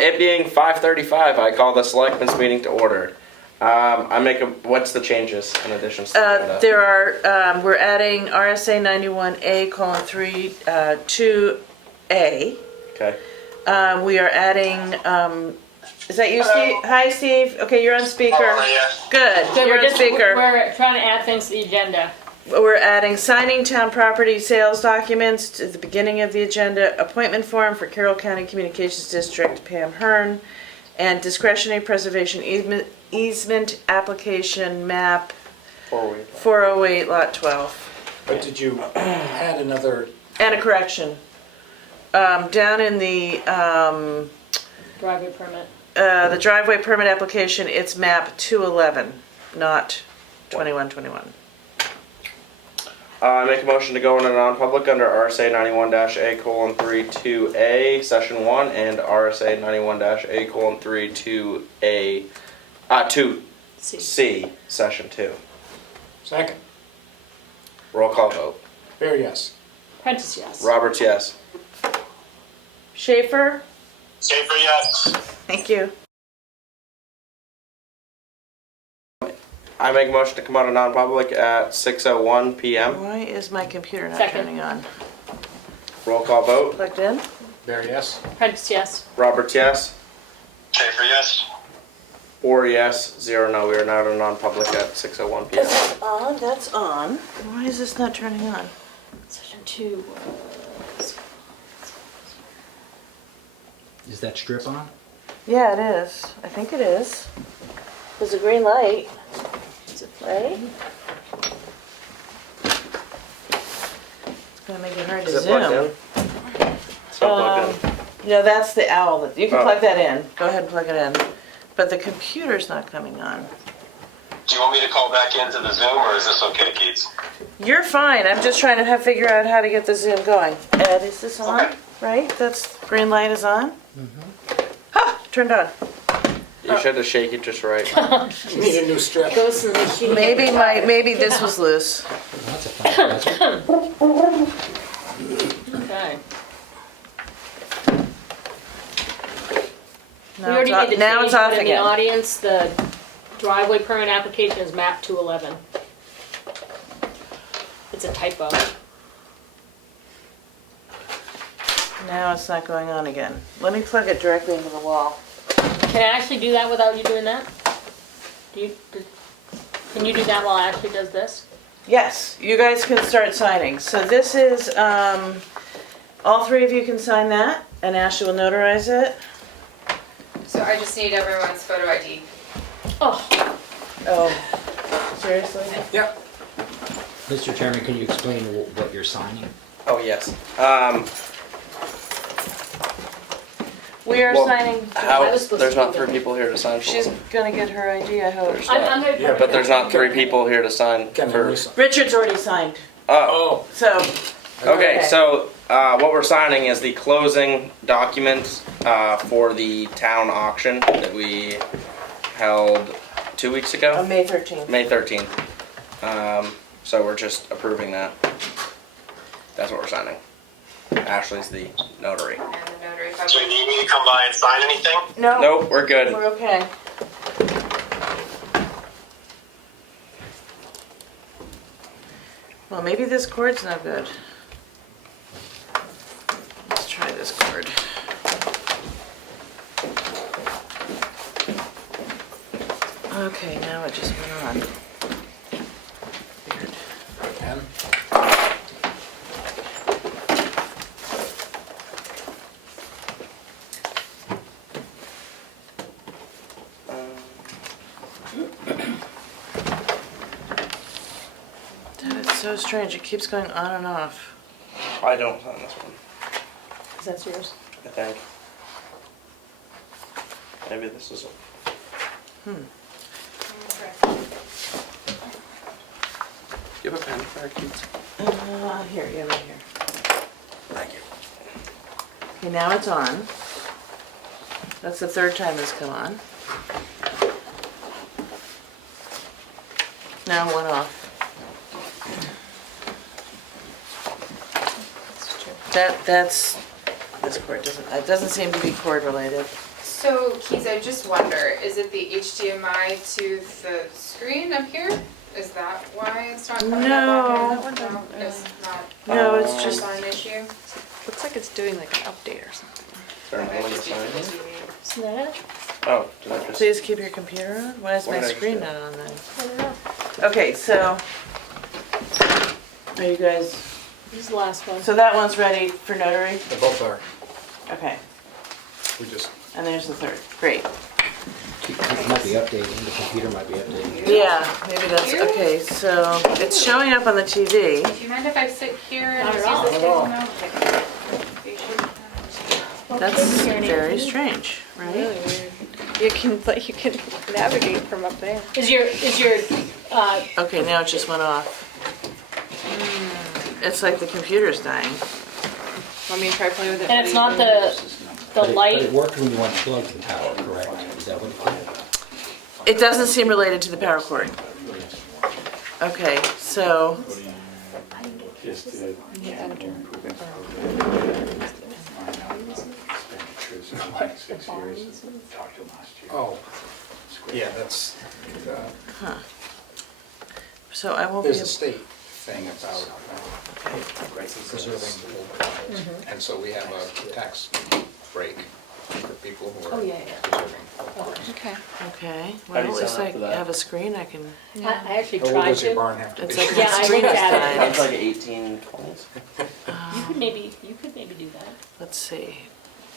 It being 5:35, I call the Selectmen's meeting to order. What's the changes in addition to the agenda? There are, we're adding RSA 91A:3, 2A. Okay. We are adding, is that you, Steve? Hi, Steve. Okay, you're on speaker. Good, you're on speaker. We're trying to add things to the agenda. We're adding signing town property sales documents to the beginning of the agenda, appointment form for Carroll County Communications District, Pam Hearn, and discretionary preservation easement application map 408 lot 12. But did you add another? And a correction. Down in the Driveway permit. the driveway permit application, it's map 211, not 2121. I make a motion to go into non-public under RSA 91-A:3 2A, Session 1, and RSA 91-A:3 2A, 2C, Session 2. Second. Roll call vote. Fair, yes. Prentice, yes. Roberts, yes. Schaefer? Schaefer, yes. Thank you. I make a motion to come out of non-public at 6:01 p.m. Why is my computer not Second. turning on? Roll call vote. Plugged in? Fair, yes. Prentice, yes. Roberts, yes. Schaefer, yes. 4 yes, 0 no. We are now in non-public at 6:01 p.m. On, that's on. Why is this not turning on? Session 2 was... Is that strip on? Yeah, it is. I think it is. There's a green light. Is it right? It's gonna make it hard to Is it zoom. plugged in? It's not plugged in. No, that's the owl. You can Oh. plug that in. Go ahead and plug it in. But the computer's not coming on. Do you want me to call back into the Zoom, or is this okay, Keats? You're fine. I'm just trying to figure out how to get the Zoom going. Ed, is this on? Okay. Right? That's green light is on? Ha! Turned on. You should have shake it just right. You need a new strip. Goes to the machine. Maybe this was loose. That's a fun present. Okay. We Now already it's off, made the now change, it's off but in the again. audience, the driveway permit application is map 211. It's a typo. Now it's not going on again. Let me plug it directly into the wall. Can I actually do that without you doing that? Can you do that while Ashley does this? Yes, you guys can start signing. So this is, all three of you can sign that, and Ashley will notarize it. So I just need everyone's photo ID. Oh, Oh, seriously? Yep. Mr. Chairman, can you explain what you're signing? Oh, yes. We are Well, signing, How, I was supposed there's to not do 3 that. people here to sign for she's them. gonna get her ID, I hope. There's I'm not. gonna... Yeah, But there's not 3 people here to sign Can for... we sign? Richard's already signed, Oh, Oh, so. okay, so what we're signing is the closing documents for the town auction that we held 2 weeks ago. On May 13th. May 13th. So we're just approving that. That's what we're signing. Ashley's the notary. And the notary Do you public. need me to come by and sign anything? No, Nope, we're good. we're okay. Well, maybe this cord's no good. Let's try this cord. Okay, now it just went on. Weird. Ken? That is so strange. It keeps going on and off. I don't sign this one, Is that yours? I think. Maybe this is... Do you have a pen for our kids? Here, yeah, right here. Thank you. Okay, now it's on. That's the third time it's come on. Now one off. That's, this cord doesn't, it doesn't seem to be cord related. So Keys, I just wonder, is it the HDMI to the screen up here? Is that why it's not coming No. up? No, it's not. No, it's Just just, an issue. Looks like it's doing like an update or something. Is there another one to sign here? Isn't that it? Oh, did I just? please keep your computer on? Why is What my did I screen do? not on then? I don't know. Okay, so, are you guys, This is the last one. so that one's ready for notary? They both are. Okay, We just, and there's the third, great. It might be updating, the computer might be updating. Yeah, maybe that's, okay, so it's showing up on the TV. Do you mind if I sit here and Not just at use all. this Not at all. table now? That's very strange, right? Really weird. You can navigate from up there. Is your, Okay, now it just went off. It's like the computer's dying. Want me to try playing with it? and it's not the But it light? worked when you unplugged the power, correct? Is that what it did? It doesn't seem related to the power cord. Okay, so, Enter. oh, yeah, that's, so I won't be, there's a state thing about preserving old files. And so we have a tax break for people who Oh, are yeah, yeah. preserving old files. Okay. okay, How do well, you at least sign I up for that? have a screen I can, I actually How old tried does your to. barn have to be? it's like Yeah, my I screen looked is at it. dying. It's like 1820s. You could maybe do that. Let's see,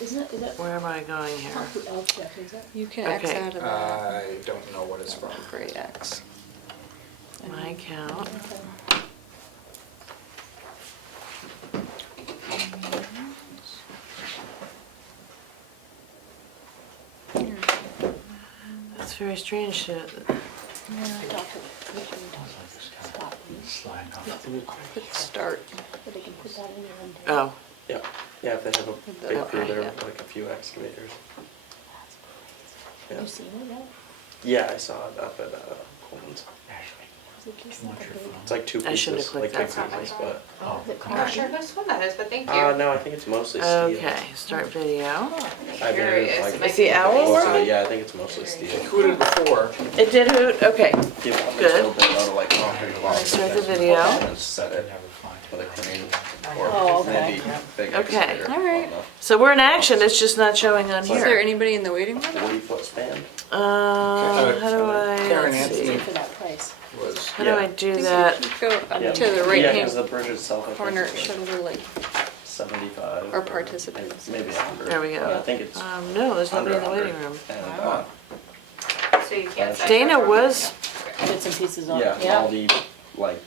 Isn't it, is that, where am I going here? not the L check, is it? You can X Okay. out of that. I don't know what it's from. Great X. My account, Okay. that's very strange to, Hit start. But they can put that in there and. oh, Yeah, yeah, if they have a big crew Okay. there with like a few excavators. Yeah, You seen it yet? yeah, I saw it up at Coleman's. Is it just like a big? It's like two I shouldn't pieces, have like clicked two that. pieces, but. Is it I'm not sure whose one that is, but thank you. No, I think it's mostly steel. okay, start video. I Curious. like, It might Is the be owl pretty- working? Yeah, I think it's mostly steel. Included before, It did hoot, okay, Give it Good. a little bit out of like concrete block. start the video. And then set it with a crane or Oh, okay. maybe big Okay. excavator. All right. So we're in action, it's just not showing on Is there here. anybody in the waiting room? 40-foot span. How do I, Karen let's see, Anthony For that price. was, how do I do that? You go up Yeah. to the Yeah, right 'cause hand the bridge itself, I think, corner, is it should like a little like 75. Or participants. Maybe 100. There we go. But I think it's No, there's nobody in the under waiting 100. room. And, So you can't set Dana your- was, Bits and pieces on it. yeah, all the like.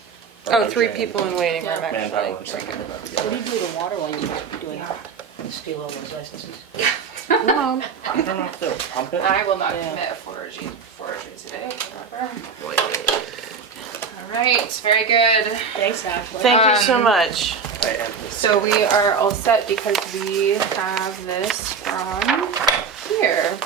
Oh, 3 furniture people and in waiting room Yeah. manpower actually. and stuff like that What do together. you do with the water while you're doing that? Steal all those licenses. no, I don't know if they'll pump it. I will not Yeah. commit a foraging today, whatever. wait, All right, very good. Thanks, Ashley. thank you so much. I am this. So we are all set because we have this from here,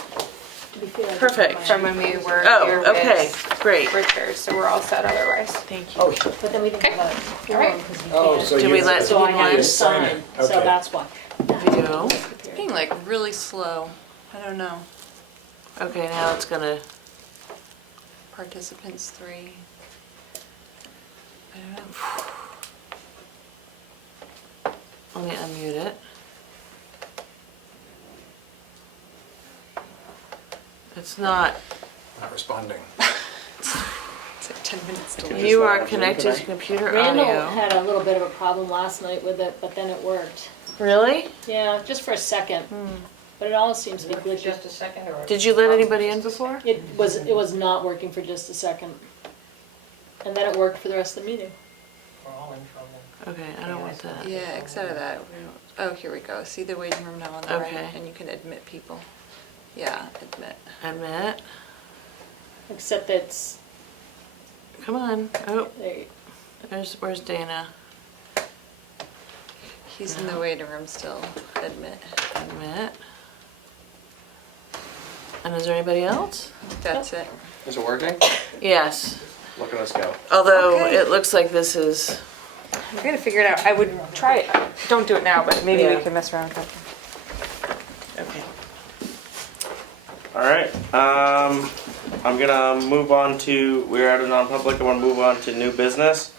To be fair, I just Perfect. want from mine. when we were Oh, here okay, with great, Richard, so we're all set otherwise. thank you. oh, But then we didn't have a All right. forum because we oh, can't. so Do you. we let So I people had in? to sign, so Okay. that's why. Video, Being like really slow. I don't know. okay, now it's gonna, Participants 3. I don't know. let me unmute it. It's not, Not responding. It's like 10 minutes delayed. you are live, connected can to I? computer Randall audio. had a little bit of a problem last night with it, but then it worked. Really? Yeah, just for a second. But it all seems to be glitchy. Just a second or? Did you let anybody in before? It was not working for just a second. And then it worked for the rest of the meeting. We're all in trouble. Okay, I don't want that. Yeah, X out of that. Oh, here we go. See the waiting room now on the Okay. right, and you can admit people. Yeah, admit. Admit, Except that's, come on, oh, there you- where's Dana? He's in the waiting room still. Admit. Admit. And is there anybody else? That's it. Is it working? Yes, Look at us go. although Okay. it looks like this is, I gotta figure it out. I would try it. Don't do it now, but maybe Yeah. we can mess around with it. okay. Alright, I'm gonna move on to, we're at a non-public, I wanna move on to new business.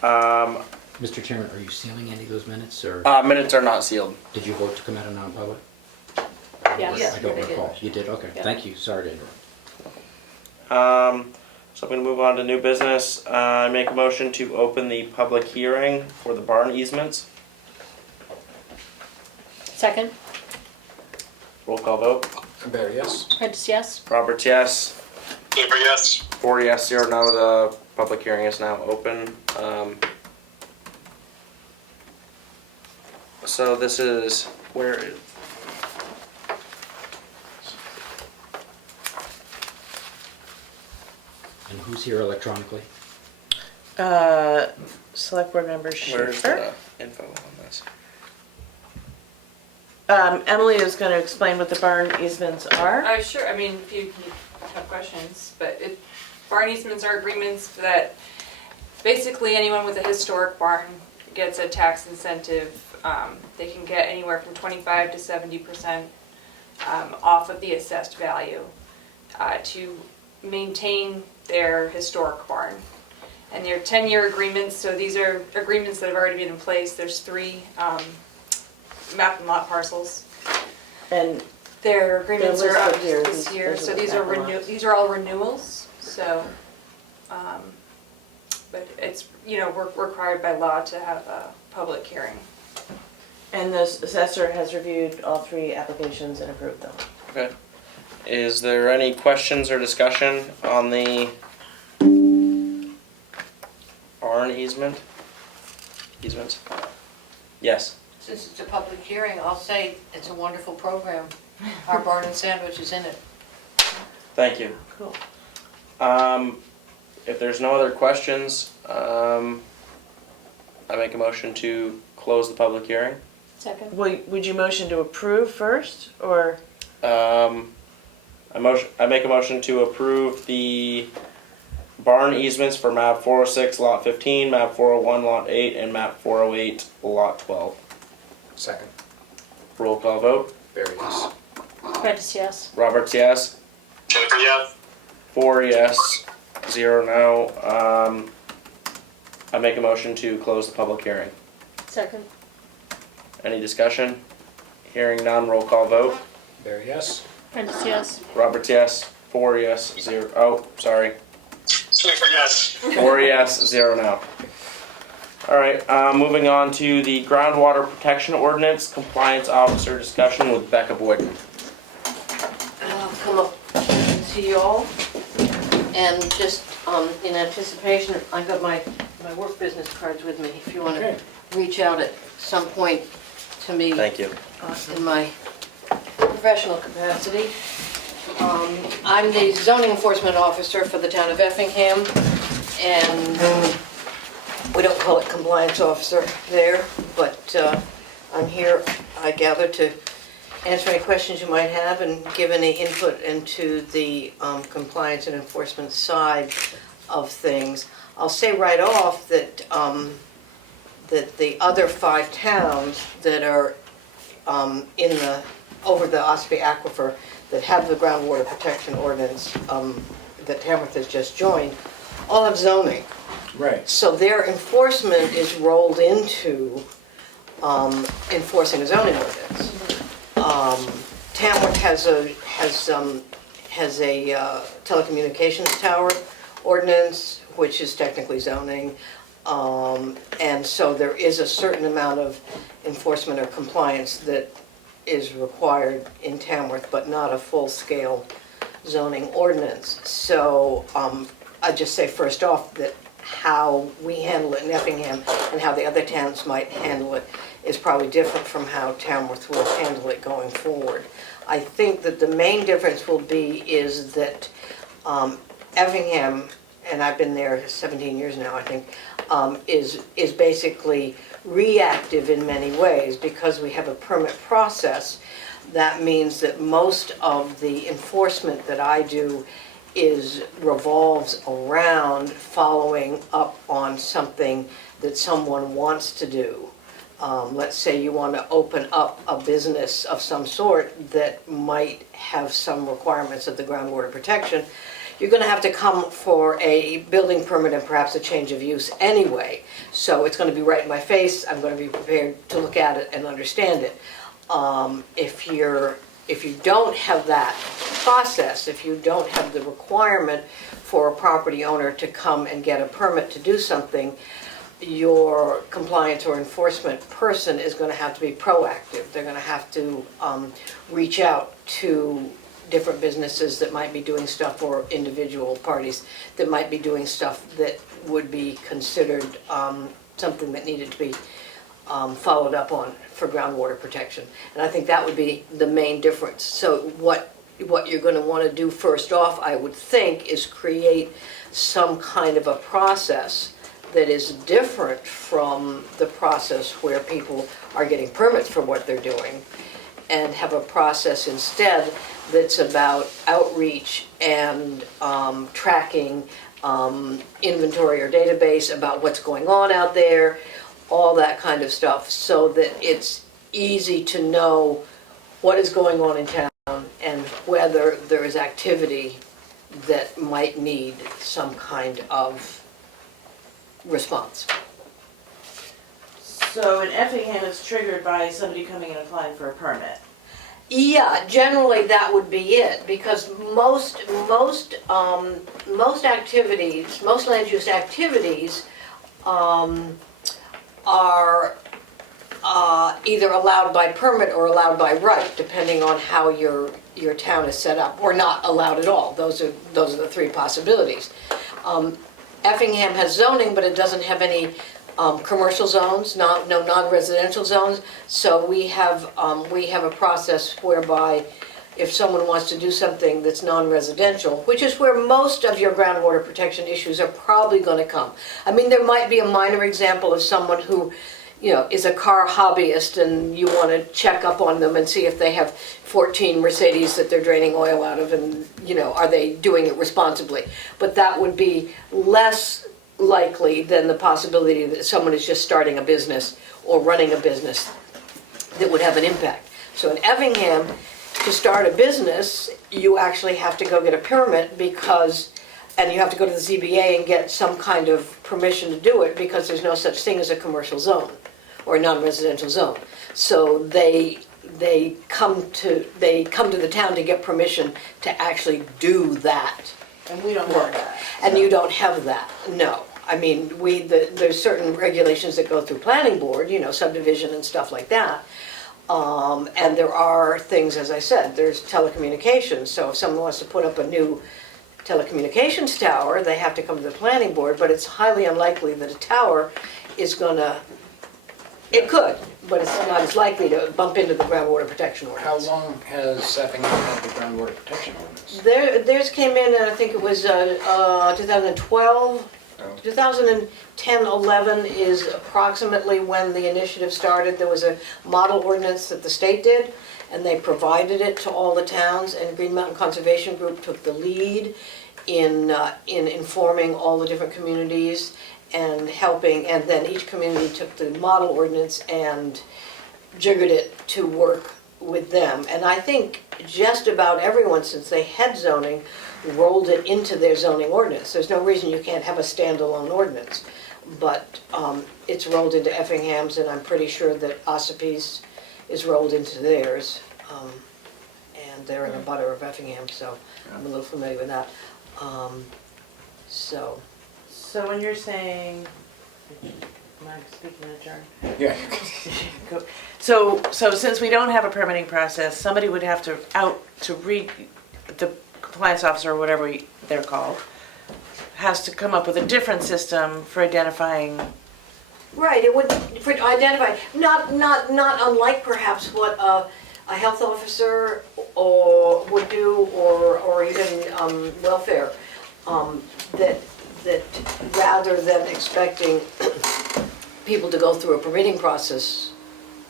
Mr. Chairman, are you sealing any of those minutes, or Minutes are not sealed. did you vote to come out of non-public? Yes. I don't Yeah, they did. recall. You did, okay. Yeah. Thank you, sorry to interrupt. So I'm gonna move on to new business. I make a motion to open the public hearing for the barn easements. Second, Roll call vote. Barry, yes? Prentice, yes? Roberts, yes. Favor, yes. 4 yes, 0 no. The public hearing is now open. So this is, where is, And who's here electronically? Select board member where's Schaefer. the info on this? Emily is gonna explain what the barn easements are. Sure, I mean, if you have questions, but barn easements are agreements that basically anyone with a historic barn gets a tax incentive. They can get anywhere from 25 to 70% off of the assessed value to maintain their historic barn. And they're 10-year agreements, so these are agreements that have already been in place. There's 3 map and lot parcels. And Their agreements are up listed here. this year, These so are these the are map and these are all renewals, so, but it's, we're required by law to have a public hearing. And the assessor has reviewed all 3 applications and approved them. Okay. Is there any questions or discussion on the barn easements? Yes. Since it's a public hearing, I'll say it's a wonderful program. Our barn and sandwich is in it. Thank you. Cool. If there's no other questions, I make a motion to close the public hearing. Second, Would you motion to approve first, or? I make a motion to approve the barn easements for map 406 lot 15, map 401 lot 8, and map 408 lot 12. Second. Roll call vote. Barry, yes? Prentice, yes? Roberts, yes. Favor, yes. 4 yes, 0 no. I make a motion to close the public hearing. Second, Any discussion? Hearing none, roll call vote. Barry, yes? Prentice, yes? Roberts, yes. 4 yes, 0. Oh, sorry. Favor, yes. 4 yes, 0 no. Alright, moving on to the groundwater protection ordinance compliance officer discussion with Becca Boyden. I'll come up and see you all. And just in anticipation, I've got my work business cards with me. If you want to reach out at some point to me Thank you. in my professional capacity. I'm the zoning enforcement officer for the town of Effingham, and we don't call it compliance officer there, but I'm here, I gather, to answer any questions you might have and give any input into the compliance and enforcement side of things. I'll say right off that that the other 5 towns that are over the Ospey Aquifer that have the groundwater protection ordinance that Tamworth has just joined, all have zoning. Right. So their enforcement is rolled into enforcing a zoning ordinance. Tamworth has a telecommunications tower ordinance, which is technically zoning. And so there is a certain amount of enforcement or compliance that is required in Tamworth, but not a full-scale zoning ordinance. So I'd just say first off that how we handle it in Effingham and how the other towns might handle it is probably different from how Tamworth will handle it going forward. I think that the main difference will be is that Effingham, and I've been there 17 years now, I think, is basically reactive in many ways because we have a permit process. That means that most of the enforcement that I do revolves around following up on something that someone wants to do. Let's say you want to open up a business of some sort that might have some requirements of the groundwater protection, you're going to have to come for a building permit and perhaps a change of use anyway. So it's going to be right in my face. I'm going to be prepared to look at it and understand it. If you don't have that process, if you don't have the requirement for a property owner to come and get a permit to do something, your compliance or enforcement person is going to have to be proactive. They're going to have to reach out to different businesses that might be doing stuff, or individual parties that might be doing stuff that would be considered something that needed to be followed up on for groundwater protection. And I think that would be the main difference. So what you're going to want to do first off, I would think, is create some kind of a process that is different from the process where people are getting permits for what they're doing, and have a process instead that's about outreach and tracking, inventory or database about what's going on out there, all that kind of stuff, so that it's easy to know what is going on in town and whether there is activity that might need some kind of response. So in Effingham, it's triggered by somebody coming and applying for a permit. Yeah, generally that would be it, because most activities, most land use activities are either allowed by permit or allowed by right, depending on how your town is set up, or not allowed at all. Those are the three possibilities. Effingham has zoning, but it doesn't have any commercial zones, no non-residential zones. So we have a process whereby if someone wants to do something that's non-residential, which is where most of your groundwater protection issues are probably going to come. I mean, there might be a minor example of someone who, is a car hobbyist, and you want to check up on them and see if they have 14 Mercedes that they're draining oil out of, and are they doing it responsibly? But that would be less likely than the possibility that someone is just starting a business or running a business that would have an impact. So in Effingham, to start a business, you actually have to go get a permit and you have to go to the ZBA and get some kind of permission to do it, because there's no such thing as a commercial zone or a non-residential zone. So they come to the town to get permission to actually do that. And we don't have that. And you don't have that, no. I mean, there's certain regulations that go through planning board, subdivision and stuff like that. And there are things, as I said, there's telecommunications. So if someone wants to put up a new telecommunications tower, they have to come to the planning board, but it's highly unlikely that a tower is it could, but it's not as likely to bump into the groundwater protection How ordinance. long has Effingham had the groundwater protection ordinance? Theirs came in, I think it was 2012. 2010-11 is approximately when the initiative started. There was a model ordinance that the state did, and they provided it to all the towns, and Green Mountain Conservation Group took the lead in informing all the different communities and helping, and then each community took the model ordinance and jiggered it to work with them. And I think just about everyone, since they had zoning, rolled it into their zoning ordinance. There's no reason you can't have a standalone ordinance, but it's rolled into Effingham's, and I'm pretty sure that Ossipe's is rolled into theirs, and they're in a butter of Effingham, so I'm a little familiar with that. So when you're saying, am I speaking in turn? Yeah. So since we don't have a permitting process, somebody would have to the compliance officer, or whatever they're called, has to come up with a different system for identifying. Right, it would for identify, not unlike perhaps what a health officer would do, or even welfare, that rather than expecting people to go through a permitting process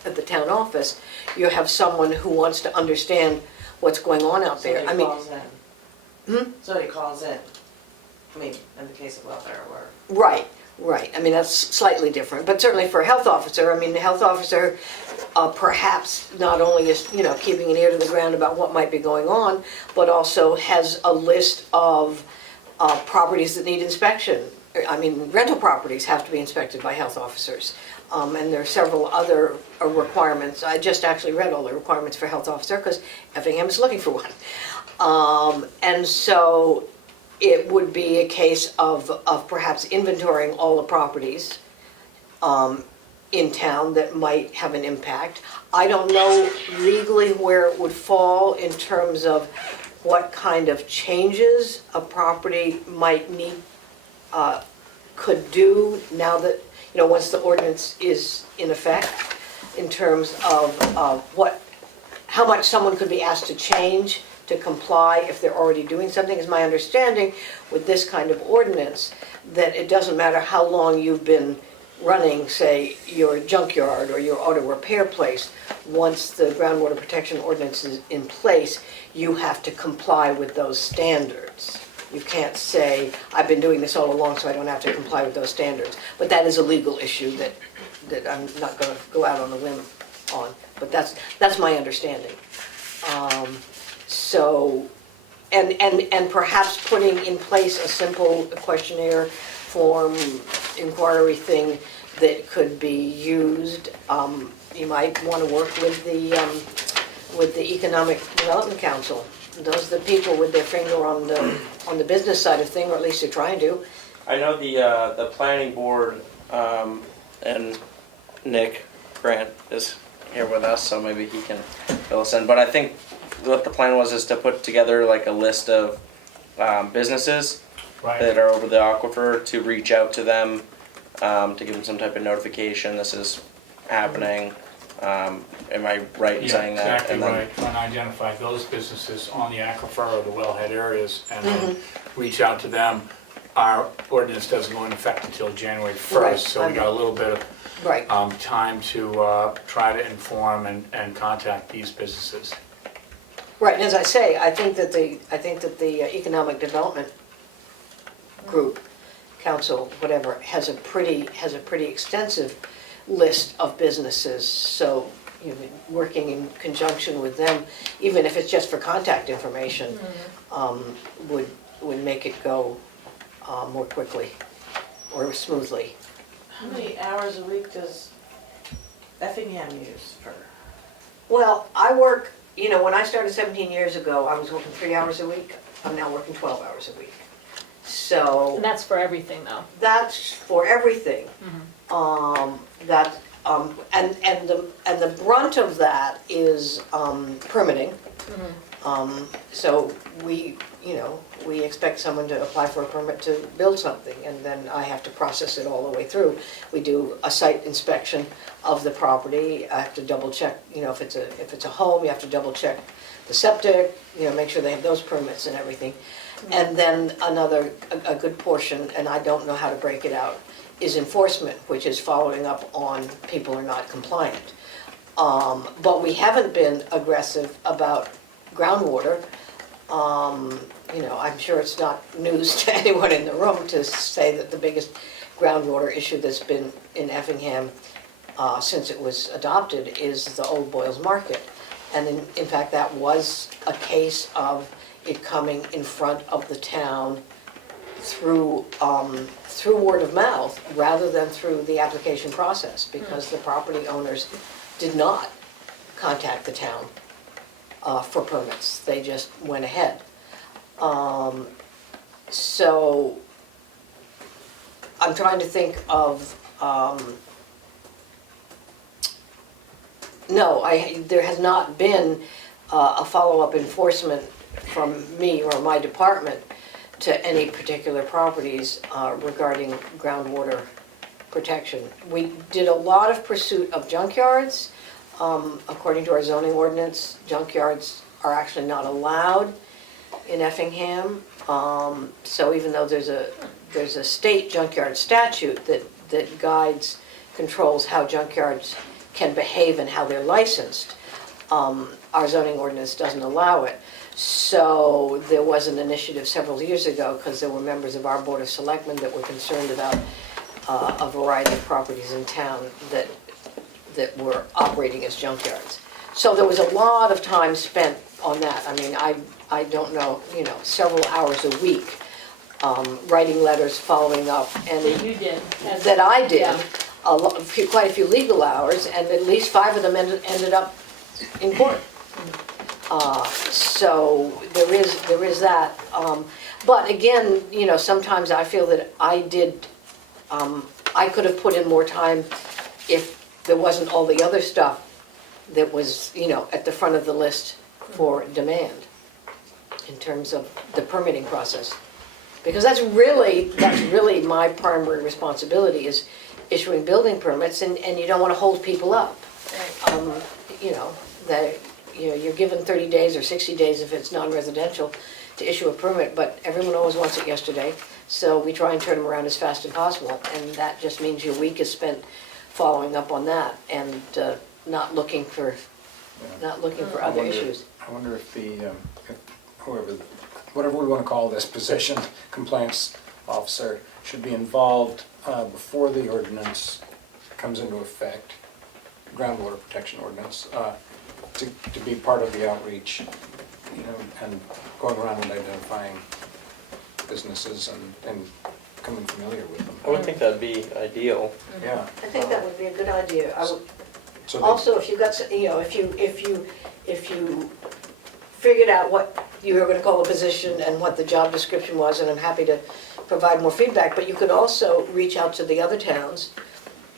at the town office, you have someone who wants to understand what's going on out there. Somebody calls in. Somebody calls in. I mean, in the case of welfare, or. Right, Right, I mean, that's slightly different, but certainly for a health officer, I mean, the health officer perhaps not only is, keeping an ear to the ground about what might be going on, but also has a list of properties that need inspection. I mean, rental properties have to be inspected by health officers. And there are several other requirements. I just actually read all the requirements for health officer because Effingham is looking for one. And so it would be a case of perhaps inventorying all the properties in town that might have an impact. I don't know legally where it would fall in terms of what kind of changes a property might need, could do now that, once the ordinance is in effect, in terms of how much someone could be asked to change to comply if they're already doing something. Is my understanding with this kind of ordinance that it doesn't matter how long you've been running, say, your junkyard or your auto repair place, once the groundwater protection ordinance is in place, you have to comply with those standards. You can't say, I've been doing this all along, so I don't have to comply with those standards. But that is a legal issue that I'm not going to go out on a limb on. But that's my understanding. So, and perhaps putting in place a simple questionnaire form, inquiry thing that could be used. You might want to work with the Economic Development Council. Those are the people with their finger on the business side of thing, or at least they're trying to. I know the planning board and Nick Grant is here with us, so maybe he can fill us in. But I think what the plan was is to put together like a list of businesses that are over the aquifer, to reach out to them, to give them some type of notification. This is happening. Am I right in saying that? Exactly And then, right. Trying to identify those businesses on the aquifer or the wellhead areas and then reach out to them. Our ordinance doesn't go into effect until January 1st, Right. so we got a little bit Right. of time to try to inform and contact these businesses. Right, and as I say, I think that the Economic Development Group, Council, whatever, has a pretty extensive list of businesses. So, working in conjunction with them, even if it's just for contact information, would make it go more quickly or smoothly. How many hours a week does Effingham use for? Well, I work, when I started 17 years ago, I was working 3 hours a week. I'm now working 12 hours a week. So And that's for everything though. that's for everything. And the brunt of that is permitting. So we expect someone to apply for a permit to build something, and then I have to process it all the way through. We do a site inspection of the property. I have to double check, if it's a home, you have to double check the septic, make sure they have those permits and everything. And then a good portion, and I don't know how to break it out, is enforcement, which is following up on people who are not compliant. But we haven't been aggressive about groundwater. I'm sure it's not news to anyone in the room to say that the biggest groundwater issue that's been in Effingham since it was adopted is the Old Boyles Market. And in fact, that was a case of it coming in front of the town through word of mouth rather than through the application process, because the property owners did not contact the town for permits. They just went ahead. So I'm trying to think of, there has not been a follow-up enforcement from me or my department to any particular properties regarding groundwater protection. We did a lot of pursuit of junkyards. According to our zoning ordinance, junkyards are actually not allowed in Effingham. So even though there's a state junkyard statute that guides, controls how junkyards can behave and how they're licensed, our zoning ordinance doesn't allow it. So there was an initiative several years ago, because there were members of our Board of Selectmen that were concerned about a variety of properties in town that were operating as junkyards. So there was a lot of time spent on that. I mean, I don't know, several hours a week, writing letters, following up, and That you did. that I did, Yeah. quite a few legal hours, and at least 5 of them ended up in court. So there is that. But again, sometimes I feel that I could have put in more time if there wasn't all the other stuff that was, at the front of the list for demand in terms of the permitting process. Because that's really my primary responsibility, is issuing building permits, and you don't want to hold people up. You're given 30 days or 60 days if it's non-residential to issue a permit, but everyone always wants it yesterday, so we try and turn them around as fast as possible, and that just means your week is spent following up on that and not looking for other issues. I wonder if whatever we want to call this position, compliance officer, should be involved before the ordinance comes into effect, groundwater protection ordinance, to be part of the outreach, and going around and identifying businesses and becoming familiar with them. I would think that'd be ideal. Yeah. I think that would be a good idea. So they- Also, if you got, if you figured out what you were gonna call a position and what the job description was, and I'm happy to provide more feedback, but you could also reach out to the other towns.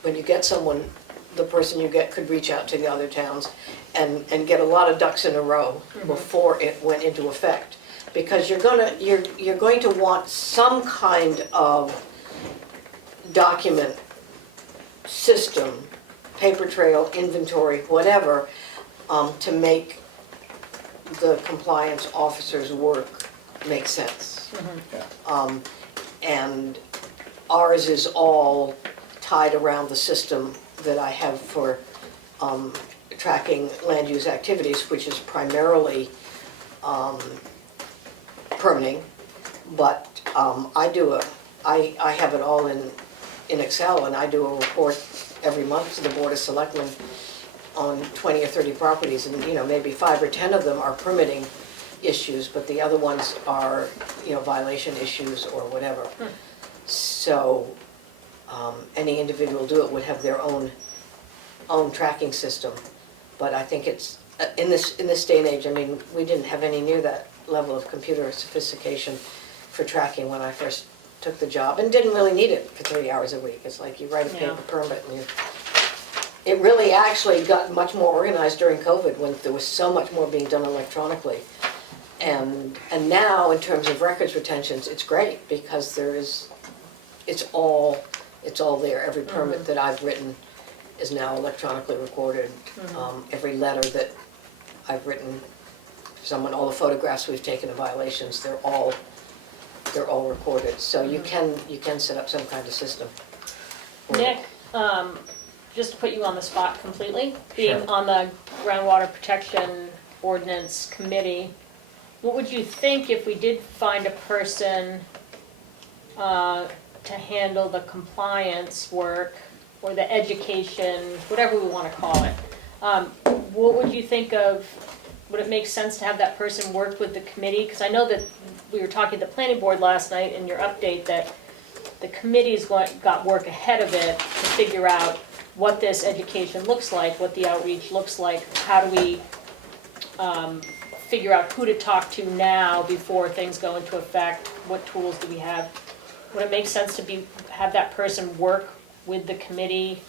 When you get someone, the person you get could reach out to the other towns and get a lot of ducks in a row before it went into effect. Because you're going to want some kind of document, system, paper trail, inventory, whatever, to make the compliance officer's work make sense. Yeah. And ours is all tied around the system that I have for tracking land use activities, which is primarily permitting, but I have it all in Excel, and I do a report every month to the Board of Selectmen on 20 or 30 properties, and maybe 5 or 10 of them are permitting issues, but the other ones are violation issues or whatever. So any individual do it would have their own tracking system, but I think it's in this day and age. I mean, we didn't have any near that level of computer sophistication for tracking when I first took the job, and didn't really need it for 3 hours a week. It's like you write a paper permit, and it really actually got much more organized during COVID, when there was so much more being done electronically. And now, in terms of records retentions, it's great, because it's all there. Every permit that I've written is now electronically recorded. Every letter that I've written, someone, all the photographs we've taken of violations, they're all recorded. So you can set up some kind of system. Nick, just to put you on the spot completely, being Sure. on the groundwater protection ordinance committee, what would you think if we did find a person to handle the compliance work or the education, whatever we want to call it? What would you think of, would it make sense to have that person work with the committee? Because I know that we were talking to the planning board last night in your update that the committee's got work ahead of it to figure out what this education looks like, what the outreach looks like, how do we figure out who to talk to now before things go into effect, what tools do we have? Would it make sense to have that person work with the committee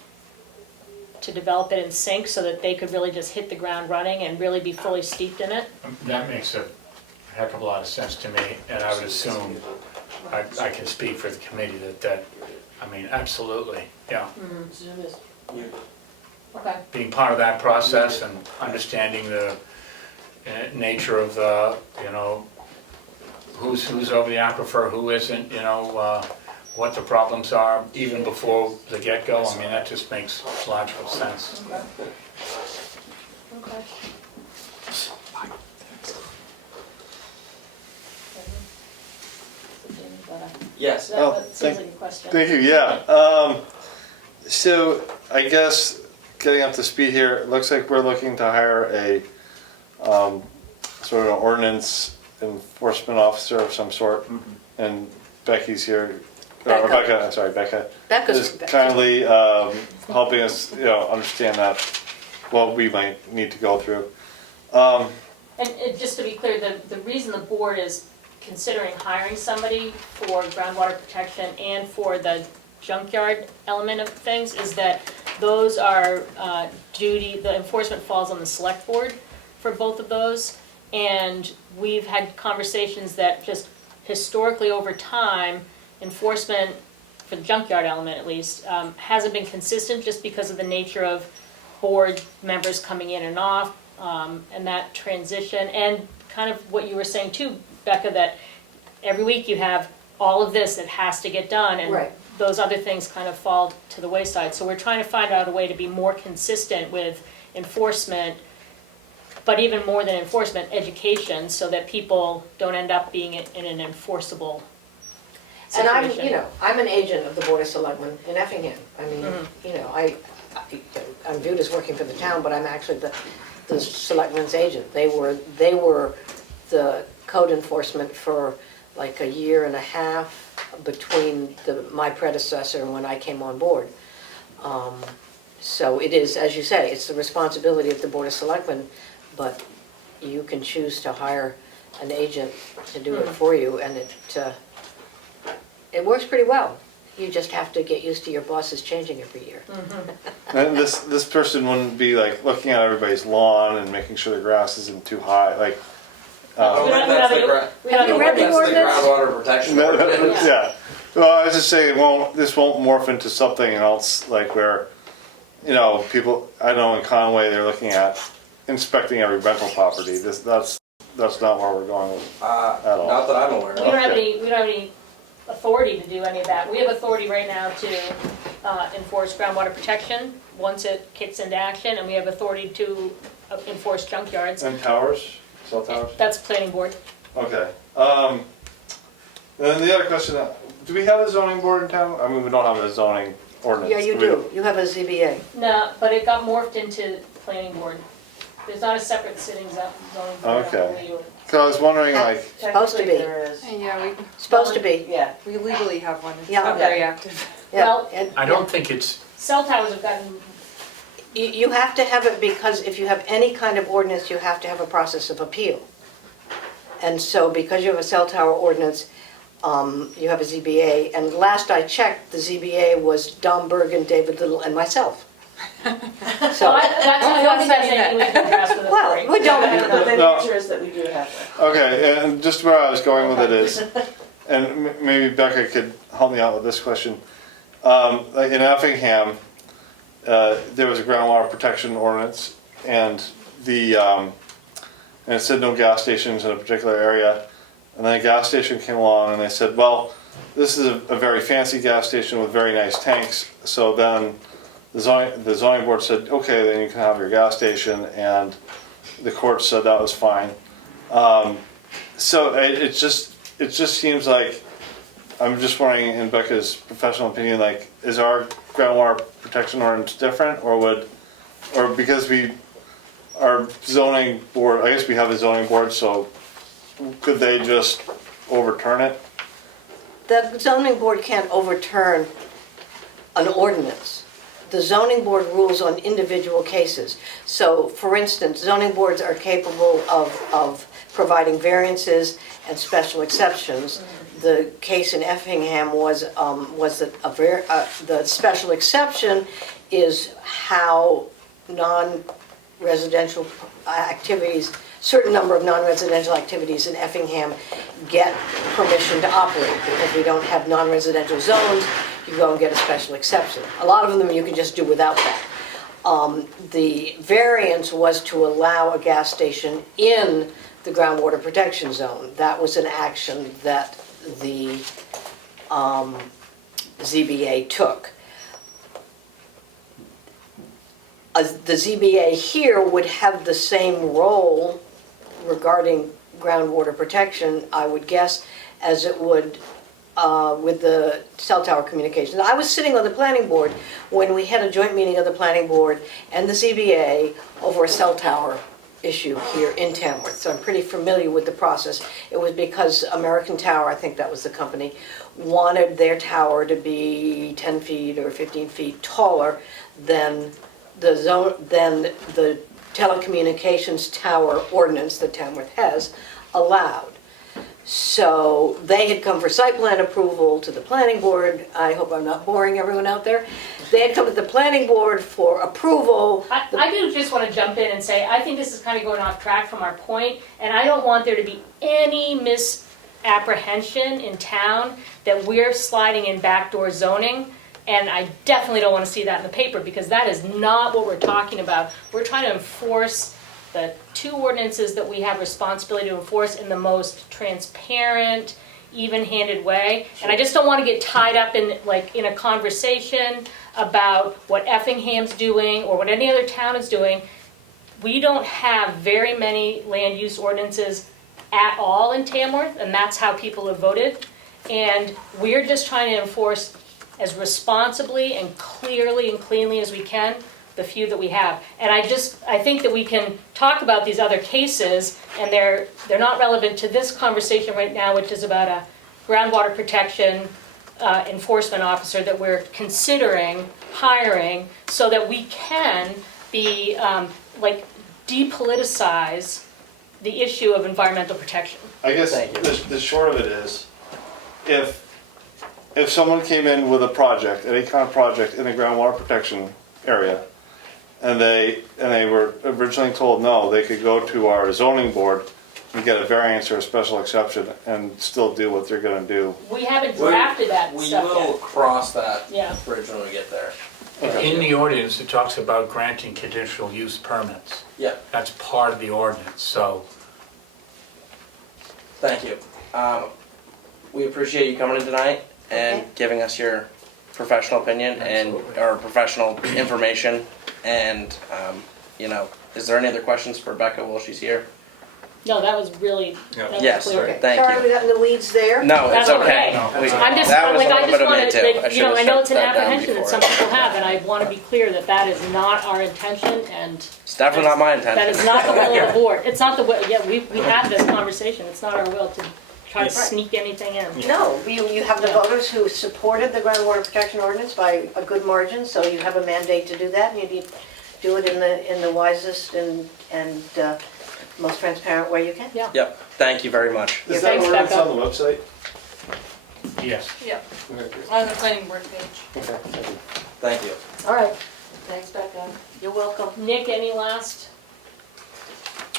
to develop it in sync so that they could really just hit the ground running and really be fully steeped in it? That makes a heck of a lot of sense to me, and I would assume, I can speak for the committee that, I mean, absolutely, yeah. Okay. Being part of that process and understanding the nature of the, who's over the aquifer, who isn't, what the problems are, even before the get-go, I mean, that just makes logical sense. Okay. Yes. That Oh, seems thank- like a question. Thank you, yeah. So I guess getting up to speed here, it looks like we're looking to hire a sort of an ordinance enforcement officer of some sort. And Becky's here, Becca. Rebecca, sorry, Becca, Becca's is kindly helping us, understand that, what we might need to go through. And just to be clear, the reason the board is considering hiring somebody for groundwater protection and for the junkyard element of things is that those are the enforcement falls on the select board for both of those. And we've had conversations that just historically over time, enforcement, for the junkyard element at least, hasn't been consistent just because of the nature of board members coming in and off, and that transition. And kind of what you were saying too, Becca, that every week you have all of this that has to get done, and Right. those other things kind of fall to the wayside. So we're trying to find out a way to be more consistent with enforcement, but even more than enforcement, education, so that people don't end up being in an enforceable And situation. I'm an agent of the Board of Selectmen in Effingham. I mean, I'm viewed as working for the town, but I'm actually the selectmen's agent. They were the code enforcement for like a year and a half between my predecessor and when I came on board. So it is, as you say, it's the responsibility of the Board of Selectmen, but you can choose to hire an agent to do it for you, and it works pretty well. You just have to get used to your bosses changing every year. And this person wouldn't be like looking at everybody's lawn and making sure the grass isn't too high, like. We don't have the ordinance. Groundwater protection ordinance. Yeah, well, I was just saying, this won't morph into something else, like where, people, I know in Conway, they're looking at inspecting every rental property. That's not where we're going with at all. Not that I'm aware We of. don't have any authority to do any of that. We have authority right now to enforce groundwater protection once it kicks into action, and we have authority to enforce junkyards. And towers, cell towers? That's planning board. Okay. Then the other question, do we have a zoning board in town? I mean, we don't have a zoning ordinance. Yeah, you do. You have a ZBA. No, but it got morphed into planning board. There's not a separate sitting zoning board. Okay. So I was wondering, like, Supposed to be. There is. Yeah, Supposed to be. Yeah. we legally have one. It's Yeah. not very active. Yeah. Well, And I don't think it's, cell towers have gotten, you have to have it because if you have any kind of ordinance, you have to have a process of appeal. And so because you have a cell tower ordinance, you have a ZBA. And last I checked, the ZBA was Don Bergen, David Little, and myself. so So, that's anything we can address with well, authority. we don't. But the No. answer is that we do have that. okay, and just where I was going with it is, and maybe Becca could help me out with this question. Like in Effingham, there was a groundwater protection ordinance, and and it said no gas stations in a particular area. And then a gas station came along, and they said, well, this is a very fancy gas station with very nice tanks. So then the zoning board said, okay, then you can have your gas station, and the court said that was fine. So it just seems like, I'm just wondering, in Becca's professional opinion, like, is our groundwater protection ordinance different, or because our zoning board, I guess we have a zoning board, so could they just overturn it? The zoning board can't overturn an ordinance. The zoning board rules on individual cases. So, for instance, zoning boards are capable of providing variances and special exceptions. The case in Effingham was the special exception is how non-residential activities, certain number of non-residential activities in Effingham get permission to operate because we don't have non-residential zones. You go and get a special exception. A lot of them you can just do without that. The variance was to allow a gas station in the groundwater protection zone. That was an action that the ZBA took. The ZBA here would have the same role regarding groundwater protection, I would guess, as it would with the cell tower communications. I was sitting on the planning board when we had a joint meeting of the planning board and the ZBA over a cell tower issue here in Tamworth, so I'm pretty familiar with the process. It was because American Tower, I think that was the company, wanted their tower to be 10 feet or 15 feet taller than the telecommunications tower ordinance that Tamworth has allowed. So they had come for site plan approval to the planning board. I hope I'm not boring everyone out there. They had come to the planning board for approval. I do just want to jump in and say, I think this is kind of going off track from our point, and I don't want there to be any misapprehension in town that we're sliding in backdoor zoning, and I definitely don't want to see that in the paper, because that is not what we're talking about. We're trying to enforce the 2 ordinances that we have responsibility to enforce in the most transparent, even-handed way. And I just don't want to get tied up in a conversation about what Effingham's doing or what any other town is doing. We don't have very many land use ordinances at all in Tamworth, and that's how people have voted. And we're just trying to enforce as responsibly and clearly and cleanly as we can the few that we have. And I think that we can talk about these other cases, and they're not relevant to this conversation right now, which is about a groundwater protection enforcement officer that we're considering hiring, so that we can be depoliticize the issue of environmental protection. I guess the short of it is, if someone came in with a project, any kind of project in the groundwater protection area, and they were originally told no, they could go to our zoning board and get a variance or a special exception and still do what they're going to do. We haven't drafted that We stuff will yet. cross that Yeah. bridge when we get there. In the ordinance, it talks about granting conditional use permits. Yeah, That's part of the ordinance, so. thank you. We appreciate you coming in tonight and Okay. giving us your professional opinion Absolutely. or professional information. And, is there any other questions for Becca while she's here? No, that was really, that was Yes, clear. Okay. thank Sorry you. we got in the weeds there. No, it's That's okay. okay. No, We- I'm just, that was like, a I little just bit of want me to, too. like, should've I know it's an stepped that down apprehension that before. some people have, and I want to be clear that that is not our intention, and It's definitely not my intention. that is not the will of the board. It's not the will, yeah, we had this conversation, it's not our will to try to sneak anything in. No, you have the voters who supported the groundwater protection ordinance by a good margin, so you have a mandate to do that, and you need to do it in the wisest and most transparent way you can. Yeah. Yep, thank you very much. Is Yeah, that thanks, ordinance Becca. on the website? Yes. Yeah, Okay, good. on the planning board page. Okay, thank you. Thank you. All right. Thanks, Becca. You're welcome. Nick, any last?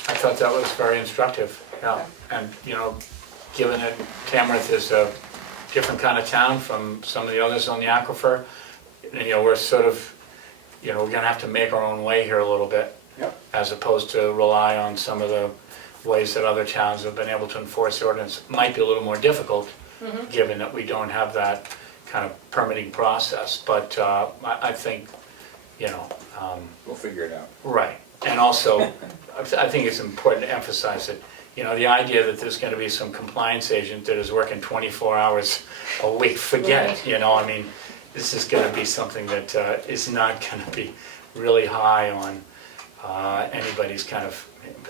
I thought that was very instructive, yeah. And, given that Tamworth is a different kind of town from some of the others on the aquifer, we're sort of, we're gonna have to make our own way here a little bit. Yep. As opposed to rely on some of the ways that other towns have been able to enforce the ordinance. Might be a little more difficult, given that we don't have that kind of permitting process. But I think, We'll figure it out. right. And also, I think it's important to emphasize that, the idea that there's gonna be some compliance agent that is working 24 hours a week, forget it, this is gonna be something that is not gonna be really high on anybody's kind of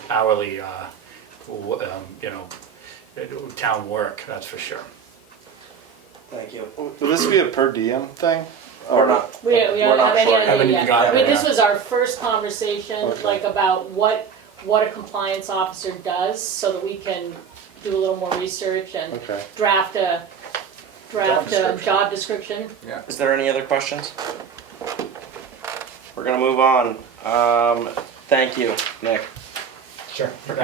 hourly, town work, that's for sure. Thank you. Will this be a per diem thing? We're not. We We're don't not have any sure. idea Haven't even yet. gotten I mean, there. this was our first conversation, Okay. about what a compliance officer does, so that we can do a little more research and Okay. draft a description. job description. Is there any other questions? We're gonna move on. Thank you, Nick. Sure. We're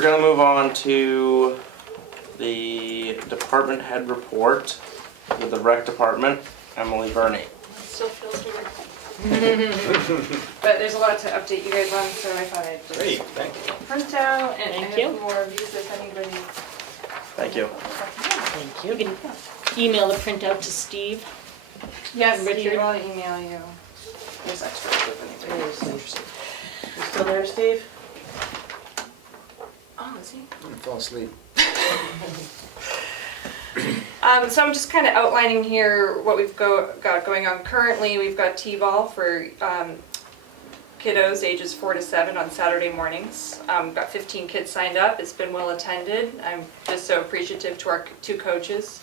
gonna move on to the department head report with the rec department, Emily Verney. Still feels weird. But there's a lot to update you guys on, so I thought I'd just Great, thank you. print out, and I Thank have you. more of these if anybody. Thank you. You can email the printout to Steve. Yes, Richard? Richard, I'll email you. There's extras if anybody's interested. You still there, Steve? Oh, is he? Fall asleep. So I'm just kind of outlining here what we've got going on currently. We've got T-ball for kiddos ages 4 to 7 on Saturday mornings. We've got 15 kids signed up. It's been well attended. I'm just so appreciative to our 2 coaches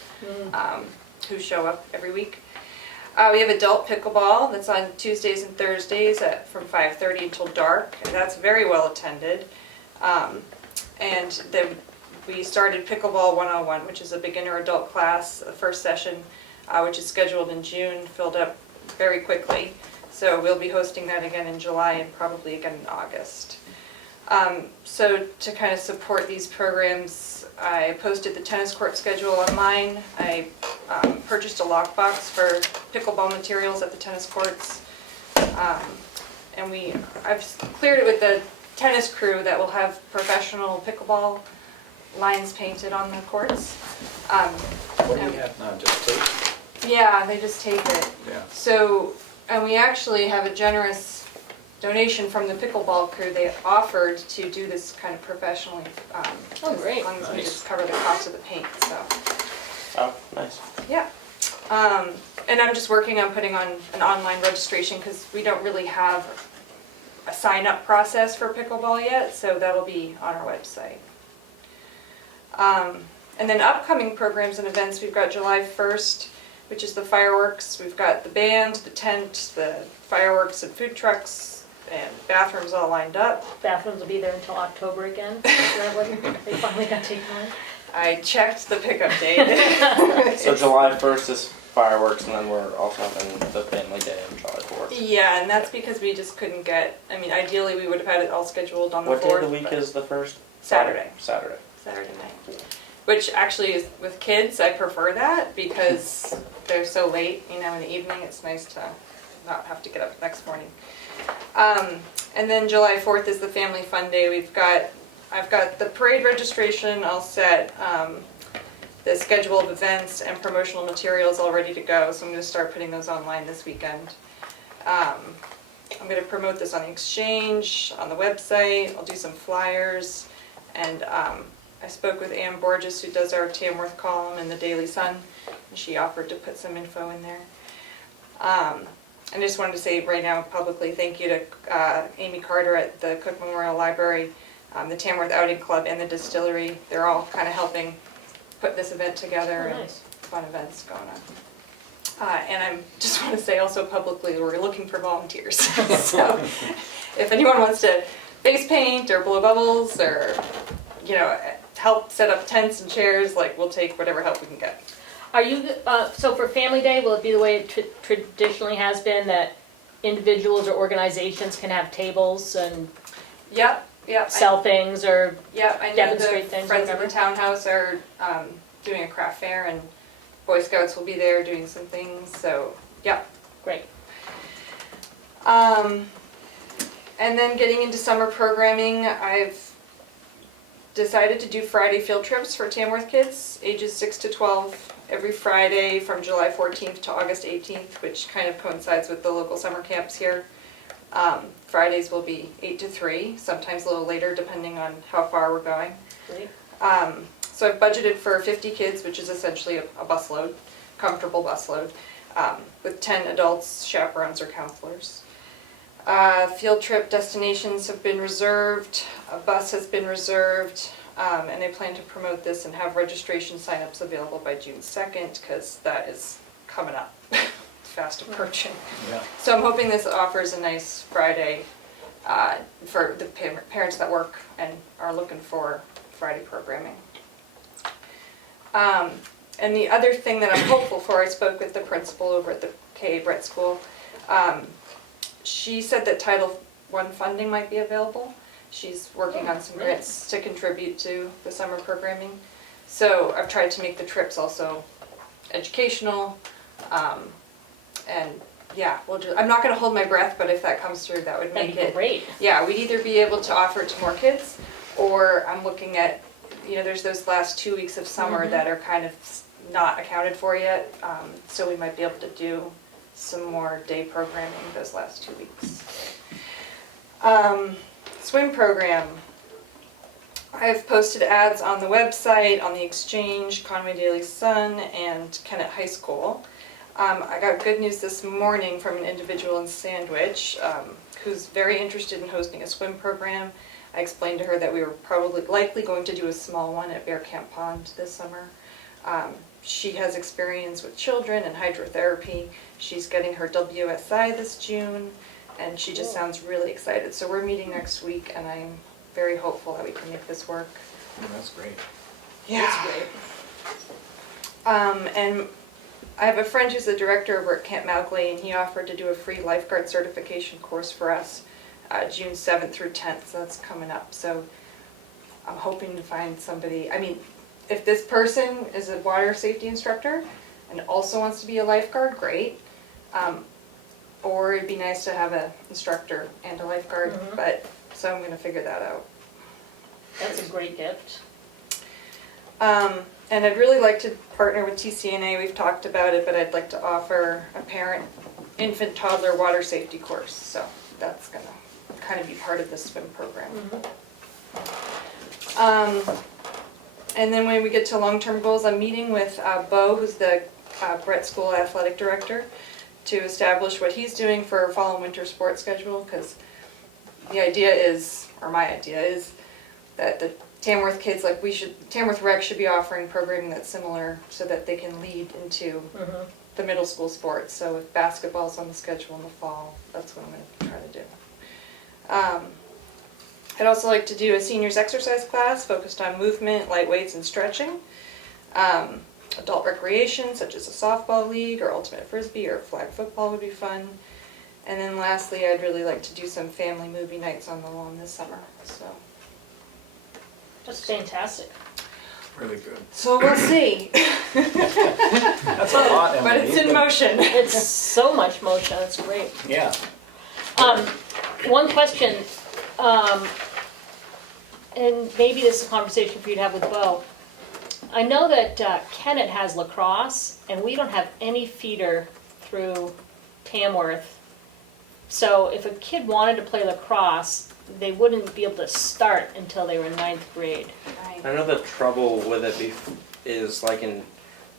who show up every week. We have adult pickleball that's on Tuesdays and Thursdays from 5:30 until dark, and that's very well attended. And then we started Pickleball 101, which is a beginner adult class, the first session, which is scheduled in June, filled up very quickly. So we'll be hosting that again in July and probably again in August. So to kind of support these programs, I posted the tennis court schedule online. I purchased a lockbox for pickleball materials at the tennis courts. And I've cleared it with the tennis crew that will have professional pickleball lines painted on the courts. What do you have now, just tape? Yeah, they just tape it. Yeah. So, and we actually have a generous donation from the pickleball crew. They offered to do this kind of professionally. Oh, great. As long as we Nice. just cover the cost of the paint, so. Oh, nice. Yeah. And I'm just working on putting on an online registration because we don't really have a sign-up process for pickleball yet, so that'll be on our website. And then upcoming programs and events, we've got July 1st, which is the fireworks. We've got the band, the tent, the fireworks and food trucks, and bathrooms all lined up. Bathrooms will be there until October again. Is that what they finally got taken on? I checked the pickup date. So July 1st is fireworks, and then we're also having the family day on July 4th. Yeah, and that's because we just couldn't get, I mean, ideally we would have had it all scheduled on the 4th. What day of the week is the first? Saturday. Saturday. Saturday night. Which actually is, with kids, I prefer that because they're so late, you know, in the evening. It's nice to not have to get up the next morning. And then July 4th is the family fun day. I've got the parade registration all set, the schedule of events and promotional materials all ready to go. So I'm going to start putting those online this weekend. I'm going to promote this on the exchange, on the website. I'll do some flyers, and I spoke with Ann Borges, who does our Tamworth column in the Daily Sun, and she offered to put some info in there. I just wanted to say right now publicly thank you to Amy Carter at the Cook Memorial Library, the Tamworth Outing Club, and the distillery. They're all kind of helping put this event together. Oh, nice. And fun events going on. And I just want to say also publicly we're looking for volunteers. So if anyone wants to face paint or blow bubbles or, you know, help set up tents and chairs, like we'll take whatever help we can get. Are you, so for Family Day, will it be the way it traditionally has been, that individuals or organizations can have tables and Yep. sell things or Yep, I know demonstrate the things or Friends of whatever? the Townhouse are doing a craft fair, and Boy Scouts will be there doing some things, so, yep. Great. And then getting into summer programming, I've decided to do Friday field trips for Tamworth kids, ages 6 to 12, every Friday from July 14th to August 18th, which kind of coincides with the local summer camps here. Fridays will be 8 to 3, sometimes a little later depending on how far we're going. Great. So I've budgeted for 50 kids, which is essentially a busload, comfortable busload, with 10 adults, chaperones, or counselors. Field trip destinations have been reserved, a bus has been reserved, and I plan to promote this and have registration signups available by June 2nd, because that is coming up, fast approaching. Yeah. So I'm hoping this offers a nice Friday for the parents that work and are looking for Friday programming. And the other thing that I'm hopeful for, I spoke with the principal over at the K.A. Brett School. She said that Title I funding might be available. She's working on some grants to contribute to the summer programming. So I've tried to make the trips also educational. And yeah, I'm not gonna hold my breath, but if that comes through, that would make That'd be great. Yeah, we'd either be able to offer it to more kids, or I'm looking at, you know, there's those last 2 weeks of summer that are kind of not accounted for yet. So we might be able to do some more day programming those last 2 weeks. Swim program. I've posted ads on the website, on the Exchange, Conway Daily Sun, and Kennett High School. I got good news this morning from an individual in Sandwich who's very interested in hosting a swim program. I explained to her that we were likely going to do a small one at Bear Camp Pond this summer. She has experience with children and hydrotherapy. She's getting her WSI this June, and she just sounds really excited. So we're meeting next week, and I'm very hopeful that we can make this work. Oh, that's great. Yeah. That's great. And I have a friend who's the director over at Camp Maugley, and he offered to do a free lifeguard certification course for us June 7th through 10th, so that's coming up. So I'm hoping to find somebody, I mean, if this person is a water safety instructor and also wants to be a lifeguard, great. Or it'd be nice to have an instructor and a lifeguard, but so I'm gonna figure that out. That's a great gift. And I'd really like to partner with TCNA, we've talked about it, but I'd like to offer a parent, infant, toddler water safety course. So that's gonna kind of be part of the swim program. And then when we get to long-term goals, I'm meeting with Bo, who's the Brett School Athletic Director, to establish what he's doing for fall and winter sports schedule, because the idea is, or my idea is, that the Tamworth kids, like Tamworth Rec should be offering programming that's similar so that they can lead into the middle school sports. So if basketball's on the schedule in the fall, that's what I'm gonna try to do. I'd also like to do a seniors exercise class focused on movement, light weights, and stretching. Adult recreation, such as a softball league or ultimate frisbee or flag football would be fun. And then lastly, I'd really like to do some family movie nights on the lawn this summer. So That's fantastic. Really good. So we'll see. That's a lot, Emily. But it's in motion. It's so much motion, that's great. Yeah. One question, and maybe this is a conversation for you to have with Bo. I know that Kennett has lacrosse, and we don't have any feeder through Tamworth. So if a kid wanted to play lacrosse, they wouldn't be able to start until they were in 9th grade. I know the trouble with it is like in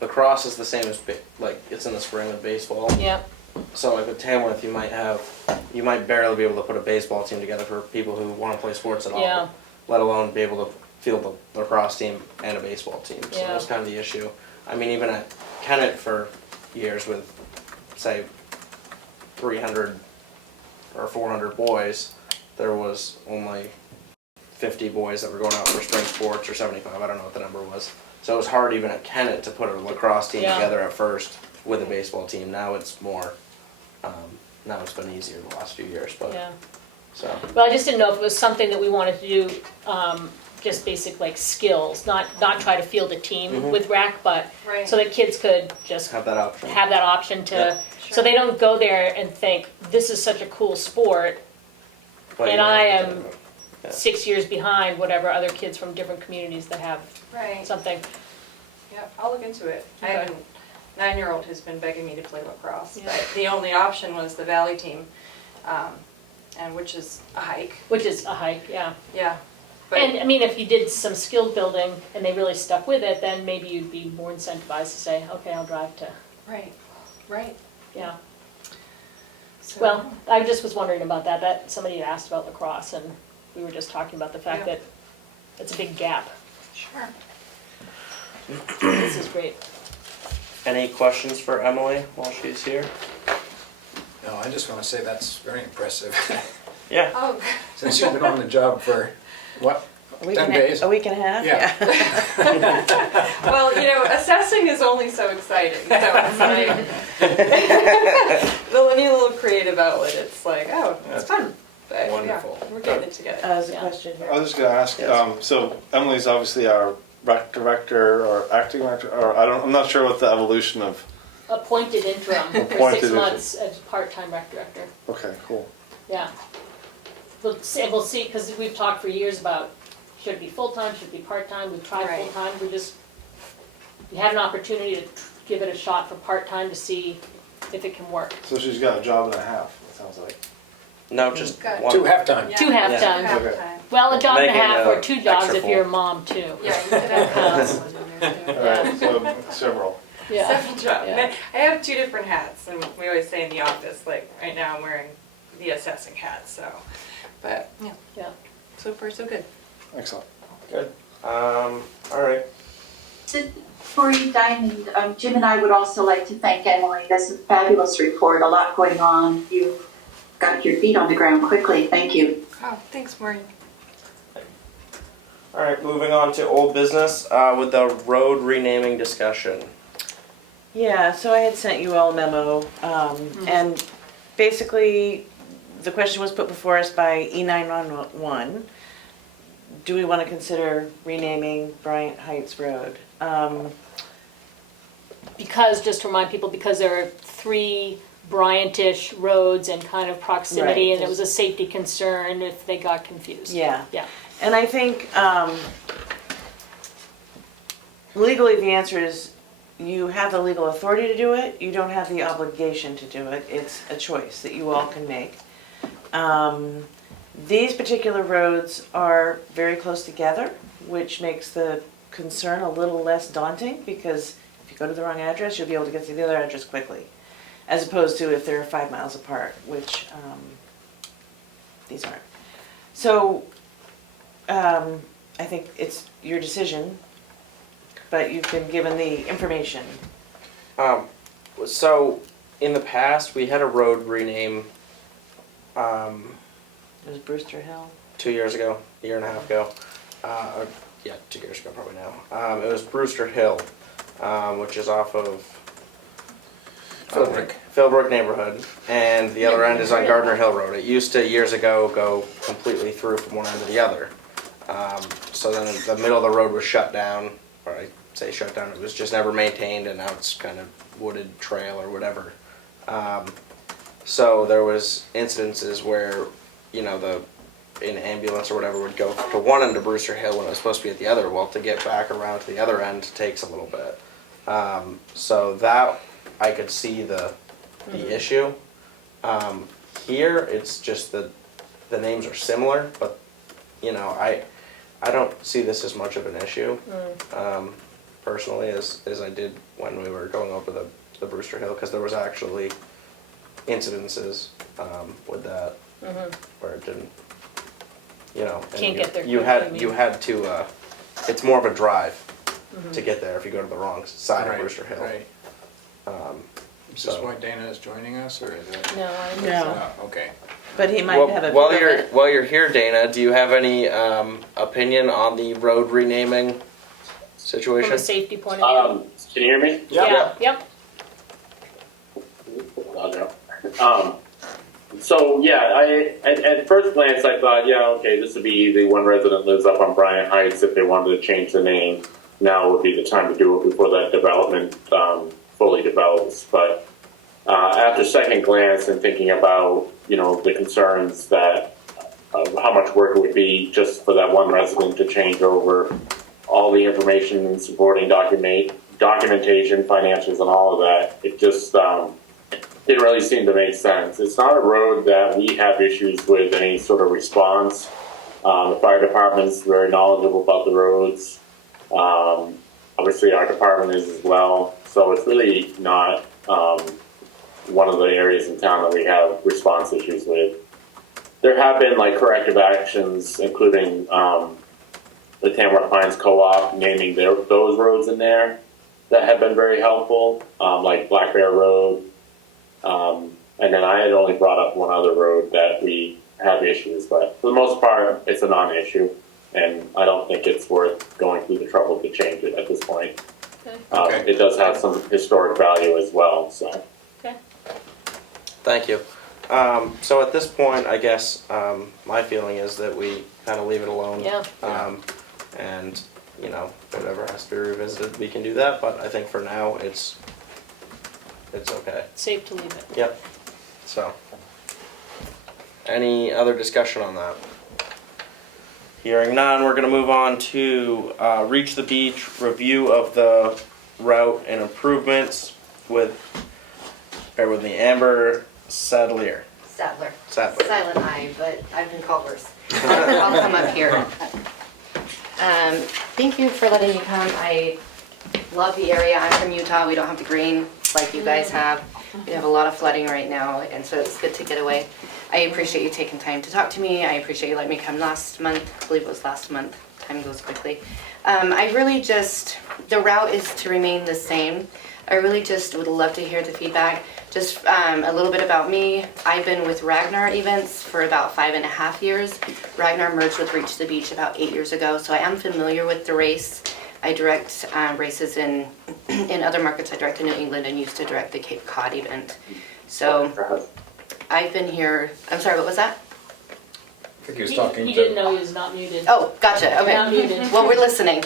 lacrosse is the same as like it's in the spring with baseball. Yep. So like with Tamworth, you might barely be able to put a baseball team together for people who want to play sports at all. Yeah. Let alone be able to field the lacrosse team and a baseball team. So Yeah. that's kind of the issue. I mean, even at Kennett for years with, say, 300 or 400 boys, there was only 50 boys that were going out for spring sports, or 75, I don't know what the number was. So it was hard even at Kennett to put a lacrosse team Yeah. together at first with a baseball team. Now it's more, now it's been easier the last few years, but, Yeah. so. Well, I just didn't know if it was something that we wanted to do, just basic like skills, not try to field a team with rec, but Right. so that kids could just Have that option. have that option to, Yeah. so they don't go there and think, this is such a cool sport, But and you I know, am yeah. 6 years behind whatever other kids from different communities that have Right. something. Yeah, I'll look into it. I Okay. have a 9-year-old who's been begging me to play lacrosse, Yeah. but the only option was the Valley team, and which is a hike. Which is a hike, yeah. Yeah. But And I mean, if you did some skill building and they really stuck with it, then maybe you'd be more incentivized to say, okay, I'll drive to, right. yeah. So, Well, I just was wondering about that somebody had asked about lacrosse, and we were just talking about the fact Yeah. that it's a big gap. sure. This is great. Any questions for Emily while she's here? No, I just want to say that's very impressive. Yeah. Oh, Since you've been on the job for, what, A week 10 and days? A week and a half? Yeah. well, you know, assessing is only so exciting. So it's like any little creative outlet. It's like, oh, it's fun. But Wonderful. yeah, we're getting it together. There's a Yeah. question here. I was just gonna ask, Yes. so Emily's obviously our rec director or acting director, or I'm not sure what the evolution of, Appointed interim for Appointed 6 interim. months as part-time rec director. okay, cool. Yeah. We'll see, because we've talked for years about, should it be full-time, should it be part-time, we've tried Right. full-time, we had an opportunity to give it a shot for part-time to see if it can work. So she's got a job and a half, it sounds like. No, just Good. one. 2 half-time. Yeah. 2 half-time. Half Okay. time. Well, a dog and a Making half a or 2 dogs extra if you're a full. mom too. Yeah, you could have one in there too. Alright, so several. Yeah. Several jobs. Yeah. I have 2 different hats, and we always say in the office, like, right now I'm wearing the assessing hat, so, but, yeah. Yeah. So far, so good. Excellent. Good. All right. Before you, Diane, and Jim and I would also like to thank Emily. That's a fabulous report, a lot going on. You got your feet on the ground quickly. Thank you. Oh, thanks, Maureen. All right, moving on to old business with the road renaming discussion. Yeah, so I had sent you all a memo, and basically, the question was put before us by E911. Do we want to consider renaming Bryant Heights Road? Because, just to remind people, because there are 3 Bryantish roads and kind of proximity, Right. and it was a safety concern if they got confused. Yeah. Yeah. And I think legally the answer is you have the legal authority to do it, you don't have the obligation to do it. It's a choice that you all can make. These particular roads are very close together, which makes the concern a little less daunting, because if you go to the wrong address, you'll be able to get to the other address quickly, as opposed to if they're 5 miles apart, which these aren't. So I think it's your decision, but you've been given the information. So in the past, we had a road rename It was Brewster Hill. 2 years ago, a year and a half ago. Or, yeah, 2 years ago probably now. It was Brewster Hill, which is off of Philbrook neighborhood, and the other end is on Gardner Hill Road. It used to years ago go completely through from one end to the other. So then the middle of the road was shut down, or I say shut down, it was just never maintained, and now it's kind of wooded trail or whatever. So there was incidences where, you know, an ambulance or whatever would go to one end of Brewster Hill when it was supposed to be at the other. Well, to get back around to the other end takes a little bit. So that, I could see the issue. Here, it's just that the names are similar, but, you know, I don't see this as much of an issue, personally, as I did when we were going over the Brewster Hill, because there was actually incidences with that where it didn't, you know, and Can't get there you quickly, had to it's more of a drive to get there if you go to the wrong side of Right, Brewster Hill. Right. Is this why Dana is joining us, or is it? No, I don't think No. so. Oh, okay. But he might Well, have a while view of it. while you're here, Dana, do you have any opinion on the road renaming situation? From a safety point of view. Can you hear me? Yeah, yep. So yeah, at first glance I thought, yeah, okay, this would be easy. One resident lives up on Bryant Heights. If they wanted to change the name, now would be the time to do it before that development fully develops. But after second glance and thinking about, you know, the concerns that how much work it would be just for that one resident to change over all the information and supporting documentation, financials, and all of that, it just didn't really seem to make sense. It's not a road that we have issues with any sort of response. The fire department's very knowledgeable about the roads. Obviously, our department is as well. So it's really not one of the areas in town that we have response issues with. There have been like corrective actions, including the Tamworth Pines Co-op naming those roads in there that have been very helpful, like Black Bear Road. And then I had only brought up one other road that we have issues, but for the most part, it's a non-issue, and I don't think it's worth going through the trouble to change it at this point. Okay. It does have some historic value as well, so. Okay. Thank you. So at this point, I guess my feeling is that we kind of leave it alone. Yeah. And, you know, whatever has to be revisited, we can do that. But I think for now, it's okay. Safe to leave it. Yep. So, any other discussion on that? Hearing none, we're going to move on to Reach the Beach, review of the route and improvements with, bear with me, Amber Sadlier. Sadler. Sadler. Silent I, but I've been called worse. I'll come up here. Thank you for letting me come. I love the area. I'm from Utah. We don't have the green like you guys have. We have a lot of flooding right now, and so it's good to get away. I appreciate you taking time to talk to me. I appreciate you letting me come last month. I believe it was last month. Time goes quickly. I really just, the route is to remain the same. I really just would love to hear the feedback. Just a little bit about me. I've been with Ragnar Events for about 5.5 years. Ragnar merged with Reach the Beach about 8 years ago, so I am familiar with the race. I direct races in other markets. I direct in New England and used to direct the Cape Cod event. So I've been here, I'm sorry, what was that? I think he was talking He to. didn't know he was not muted. Oh, gotcha, okay. Not muted. Well, we're listening.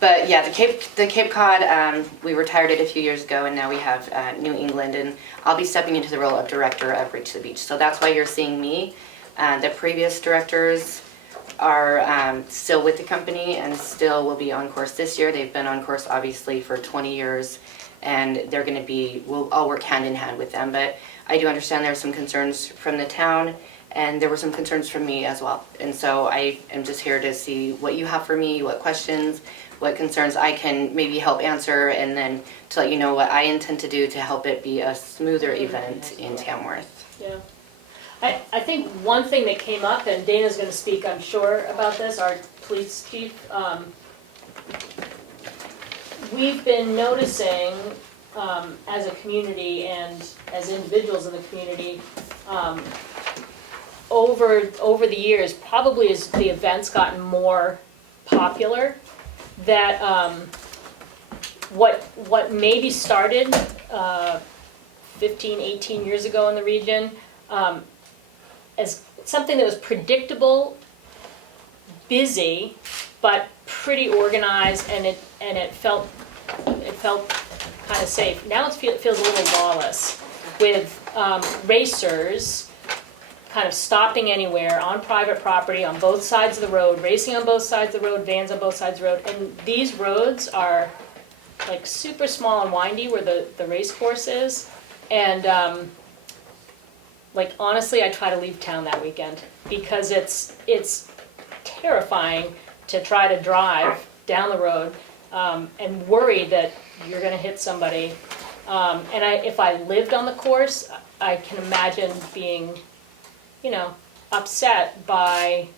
But yeah, the Cape Cod, we retired it a few years ago, and now we have New England, and I'll be stepping into the role of director of Reach the Beach. So that's why you're seeing me. The previous directors are still with the company and still will be on course this year. They've been on course obviously for 20 years, and they're going to be, we'll all work hand in hand with them. But I do understand there are some concerns from the town, and there were some concerns from me as well. And so I am just here to see what you have for me, what questions, what concerns I can maybe help answer, and then to let you know what I intend to do to help it be a smoother event in Tamworth. Yeah. I think one thing that came up, and Dana's gonna speak, I'm sure, about this, our police chief. We've been noticing, as a community and as individuals in the community, over the years, probably as the event's gotten more popular, that what maybe started 15, 18 years ago in the region, as something that was predictable, busy, but pretty organized, and it felt kind of safe. Now it feels a little lawless, with racers kind of stopping anywhere on private property on both sides of the road, racing on both sides of the road, vans on both sides of the road, and these roads are like super small and windy where the race course is, and like honestly, I try to leave town that weekend because it's terrifying to try to drive down the road and worry that you're going to hit somebody. And if I lived on the course, I can imagine being, upset by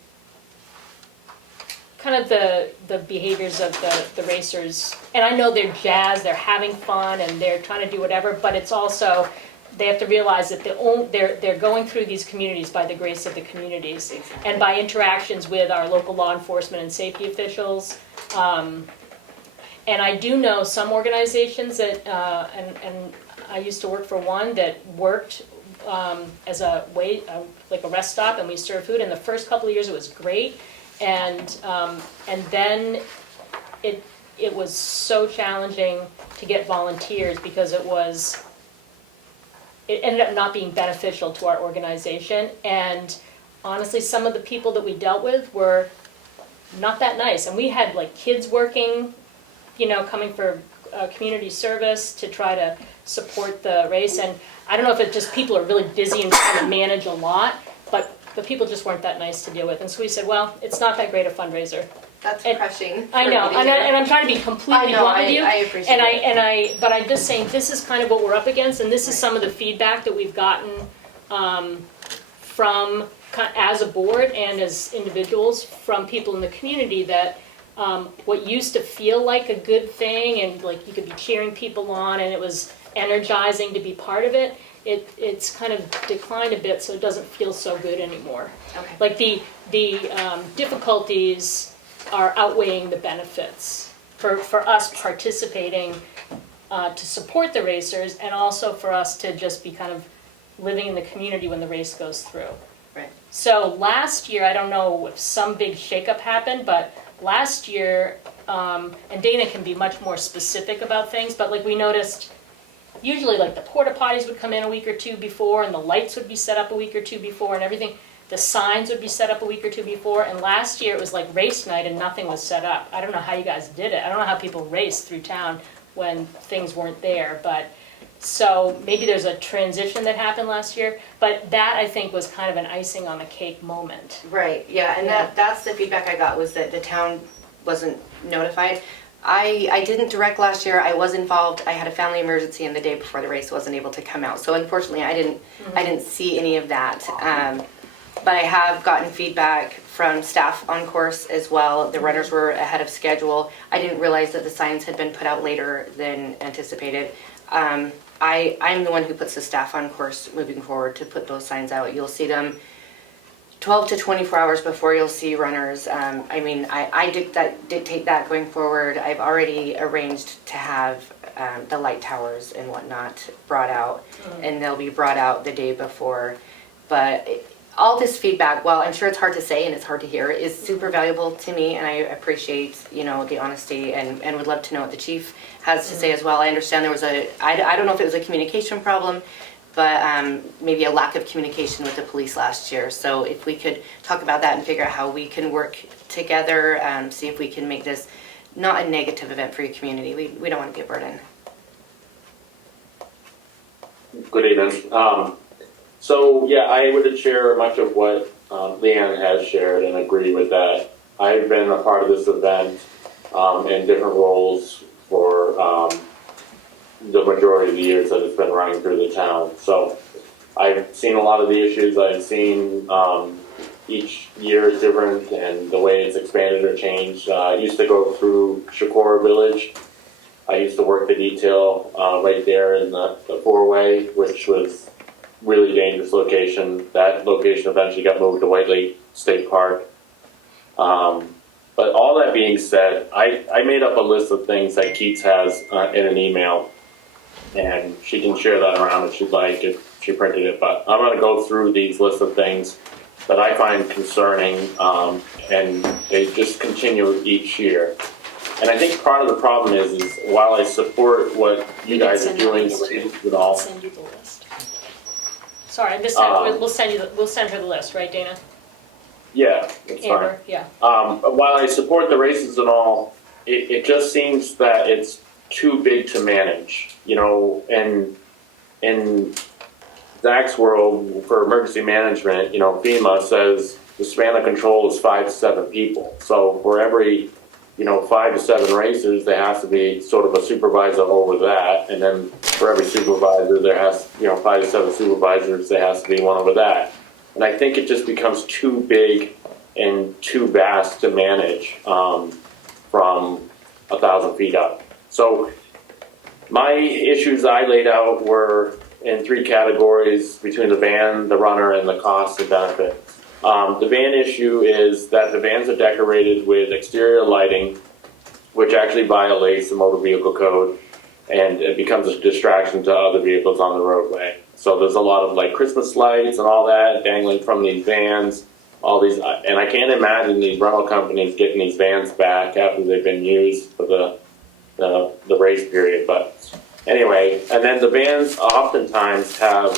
kind of the behaviors of the racers. And I know they're jazzed, they're having fun, and they're trying to do whatever, but it's also, they have to realize that they're going through these communities by the grace of the communities, and by interactions with our local law enforcement and safety officials. And I do know some organizations that, and I used to work for one that worked as a like a rest stop, and we served food. And the first couple of years it was great, and then it was so challenging to get volunteers because it ended up not being beneficial to our organization. And honestly, some of the people that we dealt with were not that nice. And we had like kids working, coming for community service to try to support the race. And I don't know if it's just people are really busy and trying to manage a lot, but the people just weren't that nice to deal with. And so we said, well, it's not that great a fundraiser. That's crushing. I know, and I'm trying to be completely blunt with you. I appreciate it. But I'm just saying this is kind of what we're up against, and this is some of the feedback that we've gotten from, as a board and as individuals, from people in the community, that what used to feel like a good thing, and like you could be cheering people on, and it was energizing to be part of it, it's kind of declined a bit, so it doesn't feel so good anymore. Okay. Like the difficulties are outweighing the benefits for us participating to support the racers, and also for us to just be kind of living in the community when the race goes through. Right. So last year, I don't know if some big shakeup happened, but last year, and Dana can be much more specific about things, but like we noticed, usually like the porta potties would come in a week or two before, and the lights would be set up a week or two before, and everything. The signs would be set up a week or two before, and last year it was like race night and nothing was set up. I don't know how you guys did it. I don't know how people raced through town when things weren't there, but So maybe there's a transition that happened last year, but that I think was kind of an icing on the cake moment. Right, yeah, and that's the feedback I got, was that the town wasn't notified. I didn't direct last year, I was involved, I had a family emergency, and the day before the race wasn't able to come out. So unfortunately, I didn't see any of that. But I have gotten feedback from staff on course as well. The runners were ahead of schedule. I didn't realize that the signs had been put out later than anticipated. I'm the one who puts the staff on course moving forward to put those signs out. You'll see them 12 to 24 hours before you'll see runners. I dictate that going forward. I've already arranged to have the light towers and whatnot brought out, and they'll be brought out the day before. But all this feedback, while I'm sure it's hard to say and it's hard to hear, is super valuable to me, and I appreciate, the honesty, and would love to know what the chief has to say as well. I understand there was I don't know if it was a communication problem, but maybe a lack of communication with the police last year. So if we could talk about that and figure out how we can work together, see if we can make this not a negative event for your community. We don't want to be a burden. Good evening. So yeah, I would share much of what Leanne has shared and agree with that. I've been a part of this event in different roles for the majority of the years that it's been running through the town. So I've seen a lot of the issues. I've seen each year is different and the way it's expanded or changed. I used to go through Shakora Village. I used to work the detail right there in the four-way, which was really dangerous location. That location eventually got moved to White Lake State Park. But all that being said, I made up a list of things that Keats has in an email, and she can share that around if she'd like, if she printed it. But I'm going to go through these lists of things that I find concerning, and they just continue each year. And I think part of the problem is while I support what you guys are doing with all. I'll send you the list. Sorry, we'll send her the list, right, Dana? Yeah, that's fine. Amber, yeah. While I support the races and all, it just seems that it's too big to manage, and in Zach's world for emergency management, FEMA says the span of control is 5 to 7 people. So for every, 5 to 7 racers, there has to be sort of a supervisor over that. And then for every supervisor, there has, 5 to 7 supervisors, there has to be one over that. And I think it just becomes too big and too vast to manage from 1,000 feet up. So my issues I laid out were in 3 categories between the van, the runner, and the cost and benefits. The van issue is that the vans are decorated with exterior lighting, which actually violates the motor vehicle code, and it becomes a distraction to other vehicles on the roadway. So there's a lot of Christmas lights and all that dangling from these vans, all these, and I can't imagine these rental companies getting these vans back after they've been used for the race period. But anyway, and then the vans oftentimes have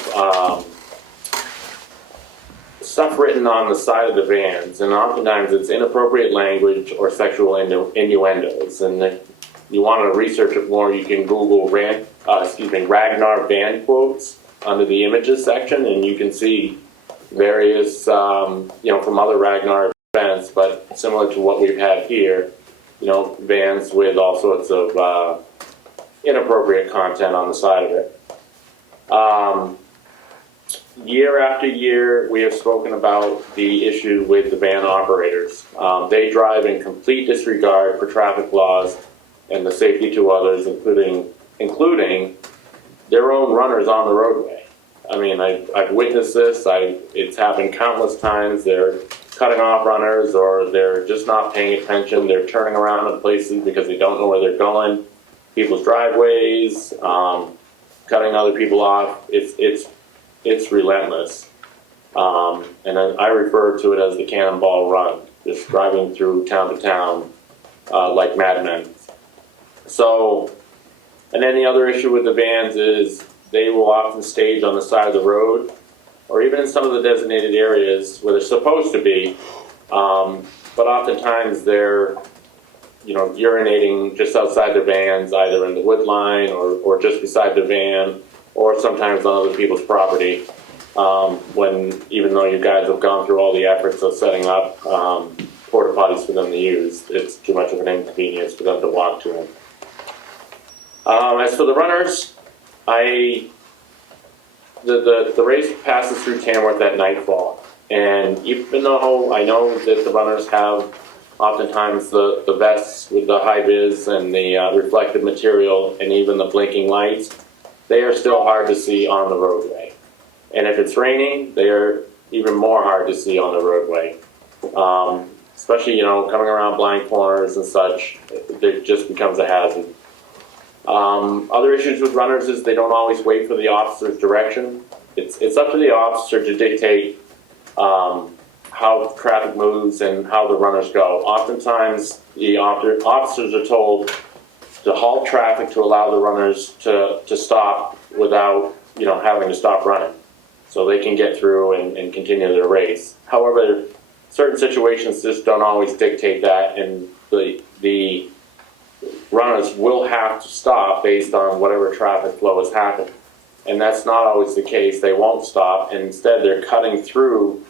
stuff written on the side of the vans, and oftentimes it's inappropriate language or sexual innuendos. And if you want to research it more, you can Google Ragnar van quotes under the images section, and you can see various, from other Ragnar events, but similar to what we've had here, vans with all sorts of inappropriate content on the side of it. Year after year, we have spoken about the issue with the van operators. They drive in complete disregard for traffic laws and the safety to others, including their own runners on the roadway. I mean, I've witnessed this. It's happened countless times. They're cutting off runners, or they're just not paying attention. They're turning around in places because they don't know where they're going. People's driveways, cutting other people off. It's relentless. And I refer to it as the cannonball run, just driving through town to town like madmen. So, and then the other issue with the vans is they will often stage on the side of the road, or even in some of the designated areas where they're supposed to be. But oftentimes they're, urinating just outside the vans, either in the wood line or just beside the van, or sometimes on other people's property. When, even though you guys have gone through all the efforts of setting up porta potties for them to use, it's too much of an inconvenience for them to walk to them. As for the runners, the race passes through Tamworth at nightfall, and even though I know that the runners have oftentimes the vests with the high vis and the reflective material and even the blinking lights, they are still hard to see on the roadway. And if it's raining, they are even more hard to see on the roadway. Especially, coming around blind corners and such, it just becomes a hazard. Other issues with runners is they don't always wait for the officer's direction. It's up to the officer to dictate how traffic moves and how the runners go. Oftentimes, the officers are told to halt traffic to allow the runners to stop without having to stop running, so they can get through and continue their race. However, certain situations just don't always dictate that, and the runners will have to stop based on whatever traffic flow is happening. And that's not always the case. They won't stop, and instead they're cutting through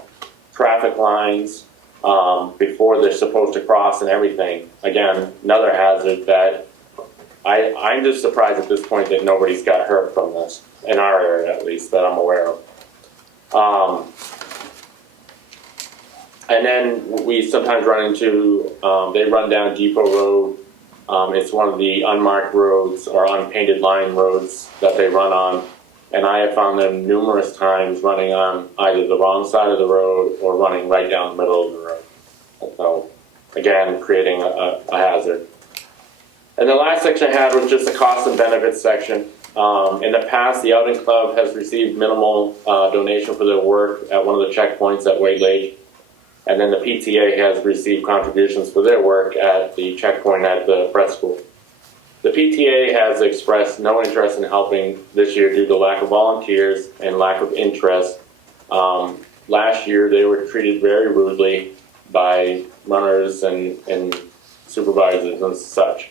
traffic lines before they're supposed to cross and everything. Again, another hazard that I'm just surprised at this point that nobody's got hurt from this, in our area at least, that I'm aware of. And then we sometimes run into, they run down Depot Road. It's one of the unmarked roads or unpainted line roads that they run on. And I have found them numerous times running on either the wrong side of the road or running right down the middle of the road. So, again, creating a hazard. And the last section I had was just the cost and benefits section. In the past, the Outing Club has received minimal donation for their work at one of the checkpoints at Wade Lake. And then the PTA has received contributions for their work at the checkpoint at the prep school. The PTA has expressed no interest in helping this year due to lack of volunteers and lack of interest. Last year, they were treated very rudely by runners and supervisors and such.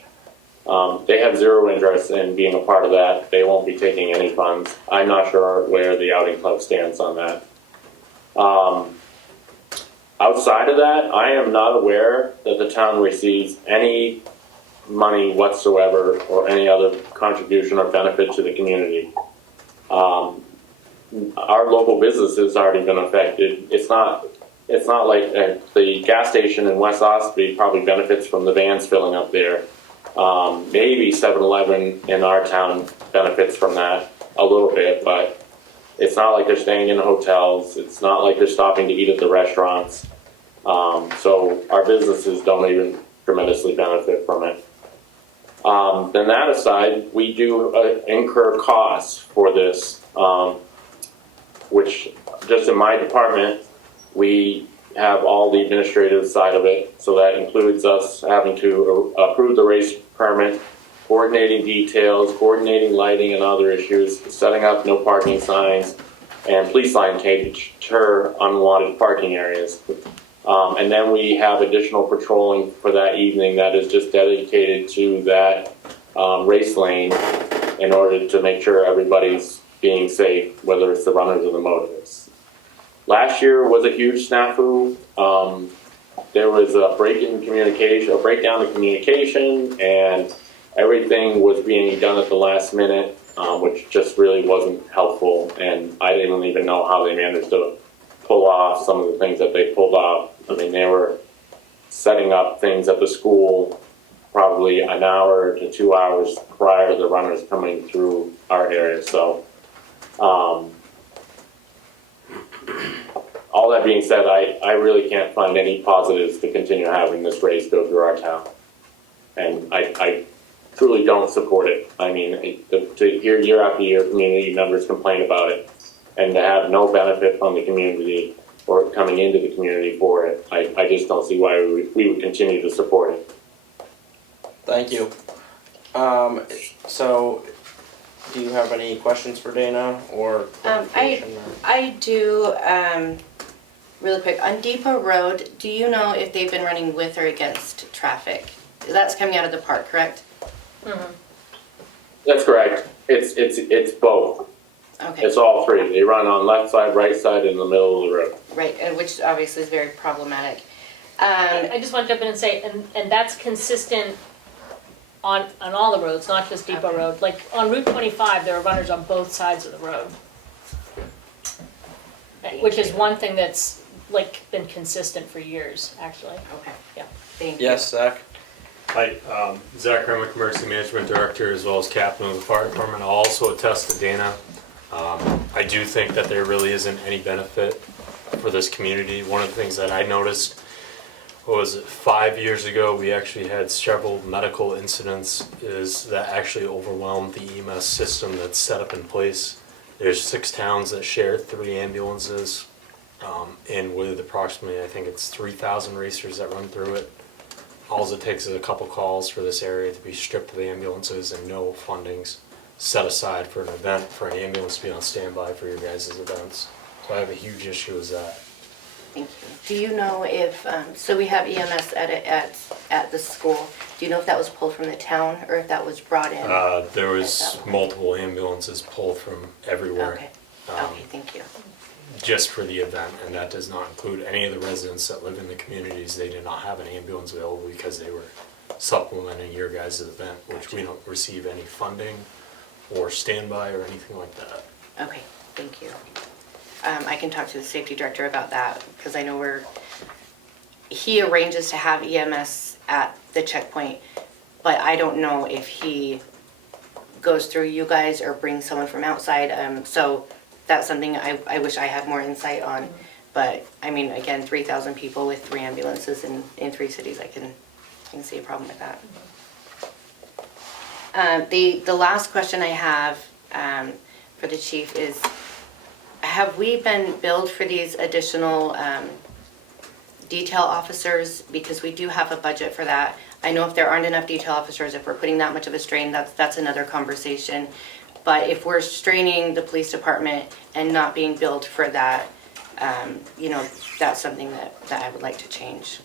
They have zero interest in being a part of that. They won't be taking any funds. I'm not sure where the Outing Club stands on that. Outside of that, I am not aware that the town receives any money whatsoever or any other contribution or benefit to the community. Our local business has already been affected. It's not like the gas station in West Ospey probably benefits from the vans filling up there. Maybe 7-Eleven in our town benefits from that a little bit, but it's not like they're staying in hotels. It's not like they're stopping to eat at the restaurants. So our businesses don't even tremendously benefit from it. Then that aside, we do incur costs for this, which just in my department, we have all the administrative side of it. So that includes us having to approve the race permit, coordinating details, coordinating lighting and other issues, setting up no parking signs, and police line tape to deter unwanted parking areas. And then we have additional patrolling for that evening that is just dedicated to that race lane in order to make sure everybody's being safe, whether it's the runners or the motorists. Last year was a huge snafu. There was a breakdown in communication, and everything was being done at the last minute, which just really wasn't helpful. And I didn't even know how they managed to pull off some of the things that they pulled off. I mean, they were setting up things at the school probably an hour to 2 hours prior to the runners coming through our area. So, all that being said, I really can't find any positives to continue having this race go through our town. And I truly don't support it. I mean, to hear year after year community members complain about it and to have no benefit from the community or coming into the community for it, I just don't see why we would continue to support it. Thank you. So, do you have any questions for Dana or clarification? I do, really quick, on Depot Road, do you know if they've been running with or against traffic? That's coming out of the park, correct? That's correct. It's both. Okay, It's all three. They run on left side, right side, and the middle of the road. right, and which obviously is very problematic. I just want to jump in and say, and that's consistent on all the roads, not just Depot Okay. Road. Like on Route 25, there are runners on both sides of the road. Which is one thing that's like been consistent for years, actually. Okay. Yeah. Thank you. Yes, Zach? Hi, Zach Remick, Emergency Management Director, as well as Captain of the Fire Department. I'll also attest to Dana. I do think that there really isn't any benefit for this community. One of the things that I noticed was 5 years ago, we actually had several medical incidents that actually overwhelmed the EMS system that's set up in place. There's 6 towns that share 3 ambulances, and with approximately, I think it's 3,000 racers that run through it. All it takes is a couple calls for this area to be stripped of the ambulances and no fundings set aside for an event, for an ambulance to be on standby for your guys' events. So I have a huge issue with that. Thank you. Do you know if, so we have EMS at the school. Do you know if that was pulled from the town or if that was brought in? There was multiple ambulances pulled from everywhere. Okay, okay, thank you. Just for the event, and that does not include any of the residents that live in the communities. They did not have an ambulance available because they were supplementing your guys' event, which we don't receive any funding or standby or anything like that. Okay, thank you. I can talk to the safety director about that, because I know he arranges to have EMS at the checkpoint, but I don't know if he goes through you guys or brings someone from outside, so that's something I wish I had more insight on. But, I mean, again, 3,000 people with 3 ambulances in 3 cities, I can see a problem with that. The last question I have for the chief is, have we been billed for these additional detail officers? Because we do have a budget for that. I know if there aren't enough detail officers, if we're putting that much of a strain, that's another conversation. But if we're straining the police department and not being billed for that, you know, that's something that I would like to change.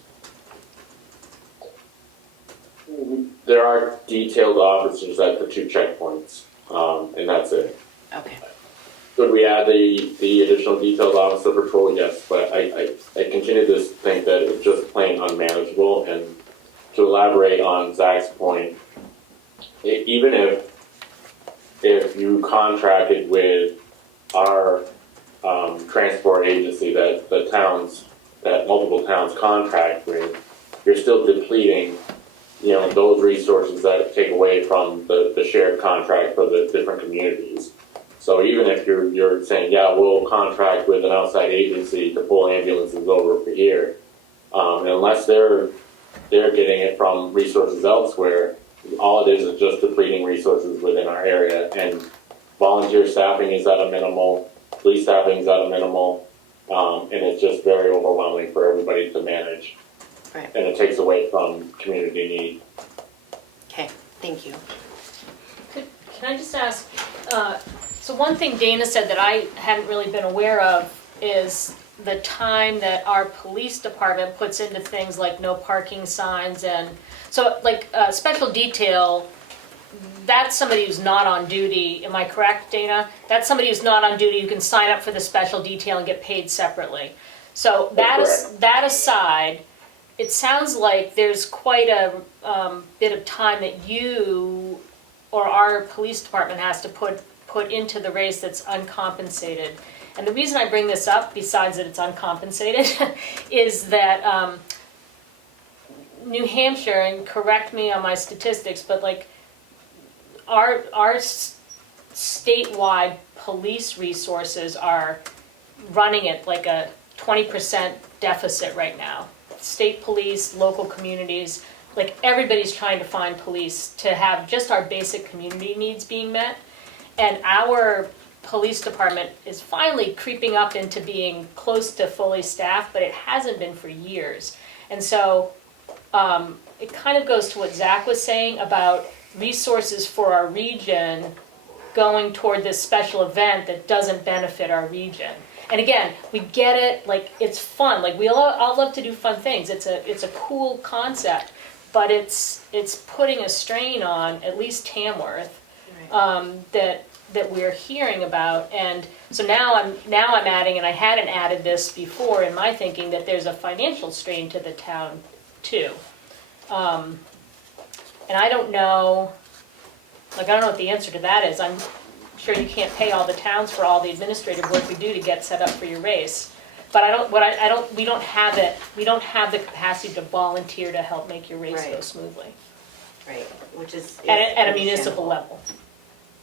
There are detailed officers at the 2 checkpoints, and that's it. Okay. Could we add the additional detailed officer patrol? Yes, but I continue to think that it's just plain unmanageable. And to elaborate on Zach's point, even if you contracted with our transport agency that multiple towns contract with, you're still depleting, you know, those resources that take away from the shared contract for the different communities. So even if you're saying, yeah, we'll contract with an outside agency to pull ambulances over for here, unless they're getting it from resources elsewhere, all it is just depleting resources within our area. And volunteer staffing is at a minimal, police staffing is at a minimal, and it's just very overwhelming for everybody to manage. Right. And it takes away from community need. Okay, thank you. Can I just ask, so one thing Dana said that I hadn't really been aware of is the time that our police department puts into things like no parking signs, and so like special detail, that's somebody who's not on duty. Am I correct, Dana? That's somebody who's not on duty who can sign up for the special detail and get paid separately. So that aside, it sounds like there's quite a bit of time that you or our police department has to put into the race that's uncompensated. And the reason I bring this up, besides that it's uncompensated, is that New Hampshire, and correct me on my statistics, but like our statewide police resources are running at like a 20% deficit right now. State police, local communities, like everybody's trying to find police to have just our basic community needs being met. And our police department is finally creeping up into being close to fully staffed, but it hasn't been for years. And so it kind of goes to what Zach was saying about resources for our region going toward this special event that doesn't benefit our region. And again, we get it, like it's fun, like we all love to do fun things. It's a cool concept, but it's putting a strain on at least Tamworth that that we're hearing about. And so now I'm adding, and I hadn't added this before in my thinking, that there's a financial strain to the town too. And I don't know, I don't know what the answer to that is. I'm sure you can't pay all the towns for all the administrative work we do to get set up for your race. But we don't have the capacity to volunteer to help make your race go Right. smoothly. Right, which is. At a municipal level.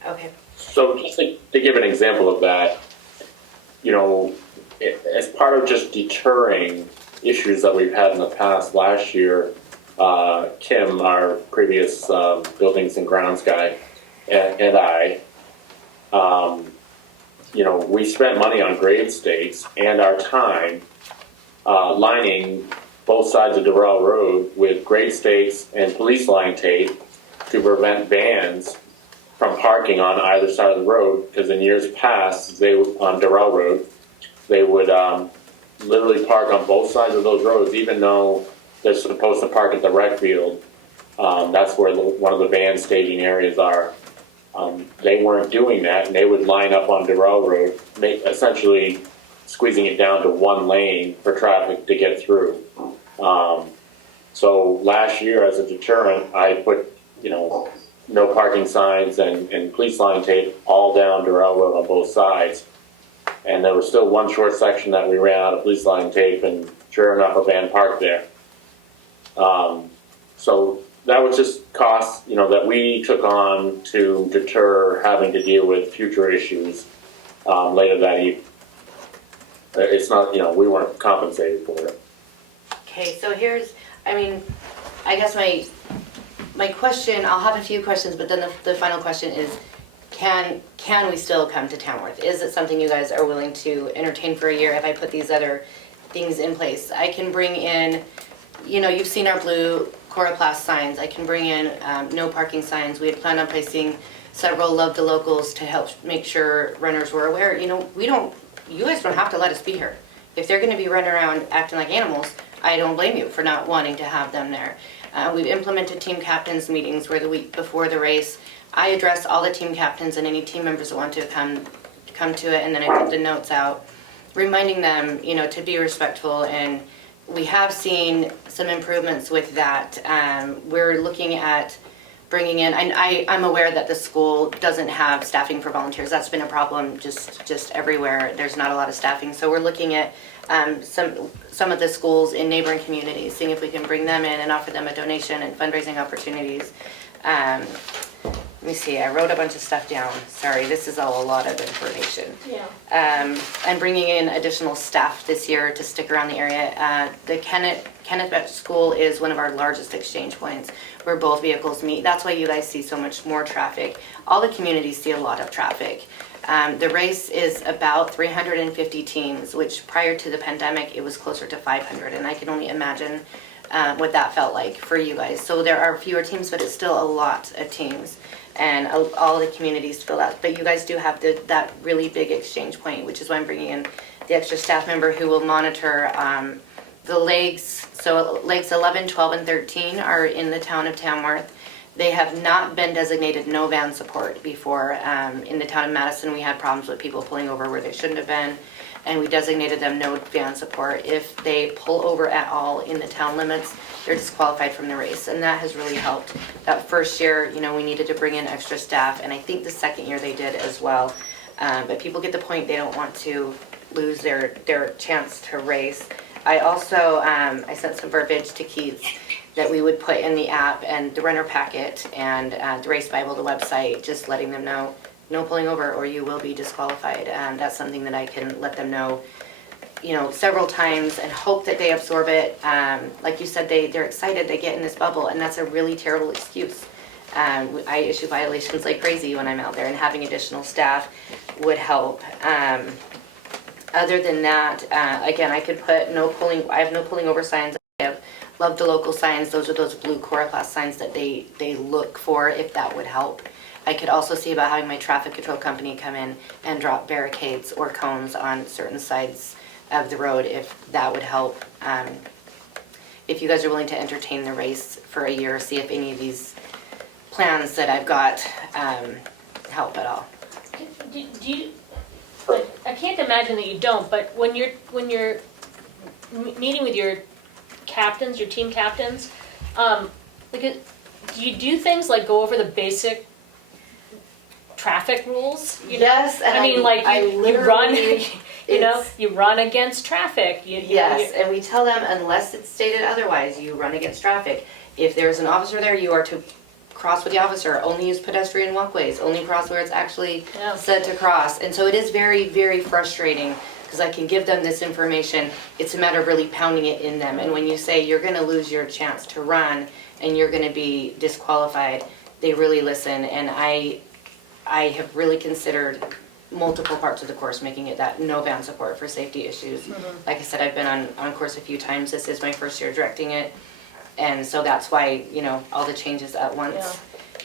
Okay. So just to give an example of that, as part of just deterring issues that we've had in the past, last year, Kim, our previous buildings and grounds guy, and I, we spent money on grade stakes and our time lining both sides of Durrell Road with grade stakes and police line tape to prevent vans from parking on either side of the road, because in years past, on Durrell Road, they would literally park on both sides of those roads, even though they're supposed to park at the rec field. That's where one of the van staging areas are. They weren't doing that, and they would line up on Durrell Road, essentially squeezing it down to one lane for traffic to get through. So last year, as a deterrent, I put, no parking signs and police line tape all down Durrell Road on both sides. And there was still one short section that we ran out of police line tape, and sure enough, a van parked there. So that was just costs, that we took on to deter having to deal with future issues later that evening. It's not, we weren't compensated for it. Okay, so I guess my question, I'll have a few questions, but then the final question is, can we still come to Tamworth? Is it something you guys are willing to entertain for a year if I put these other things in place? I can bring in, you've seen our blue coroplast signs. I can bring in no parking signs. We had planned on placing several Love the Locals to help make sure runners were aware. You guys don't have to let us be here. If they're gonna be running around acting like animals, I don't blame you for not wanting to have them there. We've implemented team captains meetings where the week before the race, I address all the team captains and any team members that want to come to it, and then I put the notes out, reminding them, to be respectful. And we have seen some improvements with that. We're looking at bringing in, and I'm aware that the school doesn't have staffing for volunteers. That's been a problem just everywhere. There's not a lot of staffing. So we're looking at some of the schools in neighboring communities, seeing if we can bring them in and offer them a donation and fundraising opportunities. Let me see, I wrote a bunch of stuff down. Sorry, this is all a lot of information. Yeah. I'm bringing in additional staff this year to stick around the area. The Kenneth Betts School is one of our largest exchange points where both vehicles meet. That's why you guys see so much more traffic. All the communities see a lot of traffic. The race is about 350 teams, which prior to the pandemic, it was closer to 500, and I can only imagine what that felt like for you guys. So there are fewer teams, but it's still a lot of teams, and all the communities fill out. But you guys do have that really big exchange point, which is why I'm bringing in the extra staff member who will monitor the legs. So legs 11, 12, and 13 are in the town of Tamworth. They have not been designated no van support before. In the town of Madison, we had problems with people pulling over where they shouldn't have been, and we designated them no van support. If they pull over at all in the town limits, they're disqualified from the race, and that has really helped. That first year, we needed to bring in extra staff, and I think the second year they did as well. But people get the point, they don't want to lose their chance to race. I also, I sent some verbiage to Keith that we would put in the app and the runner packet and the Race Bible, the website, just letting them know, no pulling over or you will be disqualified. And that's something that I can let them know, several times and hope that they absorb it. Like you said, they're excited, they get in this bubble, and that's a really terrible excuse. I issue violations like crazy when I'm out there, and having additional staff would help. Other than that, again, I could put I have no pulling over signs. I have Love the Local signs. Those are those blue coroplast signs that they look for, if that would help. I could also see about having my traffic control company come in and drop barricades or cones on certain sides of the road, if that would help. If you guys are willing to entertain the race for a year, see if any of these plans that I've got help at all. Do you, like, I can't imagine that you don't, but when you're meeting with your captains, your team captains, like, do you do things like go over the basic traffic rules? You know? Yes, and I mean, like you run, literally- you know, it's- you run against traffic. Yes, and we tell them unless it's stated otherwise, you run against traffic. If there's an officer there, you are to cross with the officer, only use pedestrian walkways, only cross where it's actually Yeah. said to cross. And so it is very, very frustrating because I can give them this information. It's a matter of really pounding it in them. And when you say you're gonna lose your chance to run and you're gonna be disqualified, they really listen. And I have really considered multiple parts of the course, making it that no van support for safety issues. Like I said, I've been on course a few times. This is my first year directing it. And so that's why, you know, all the changes at once.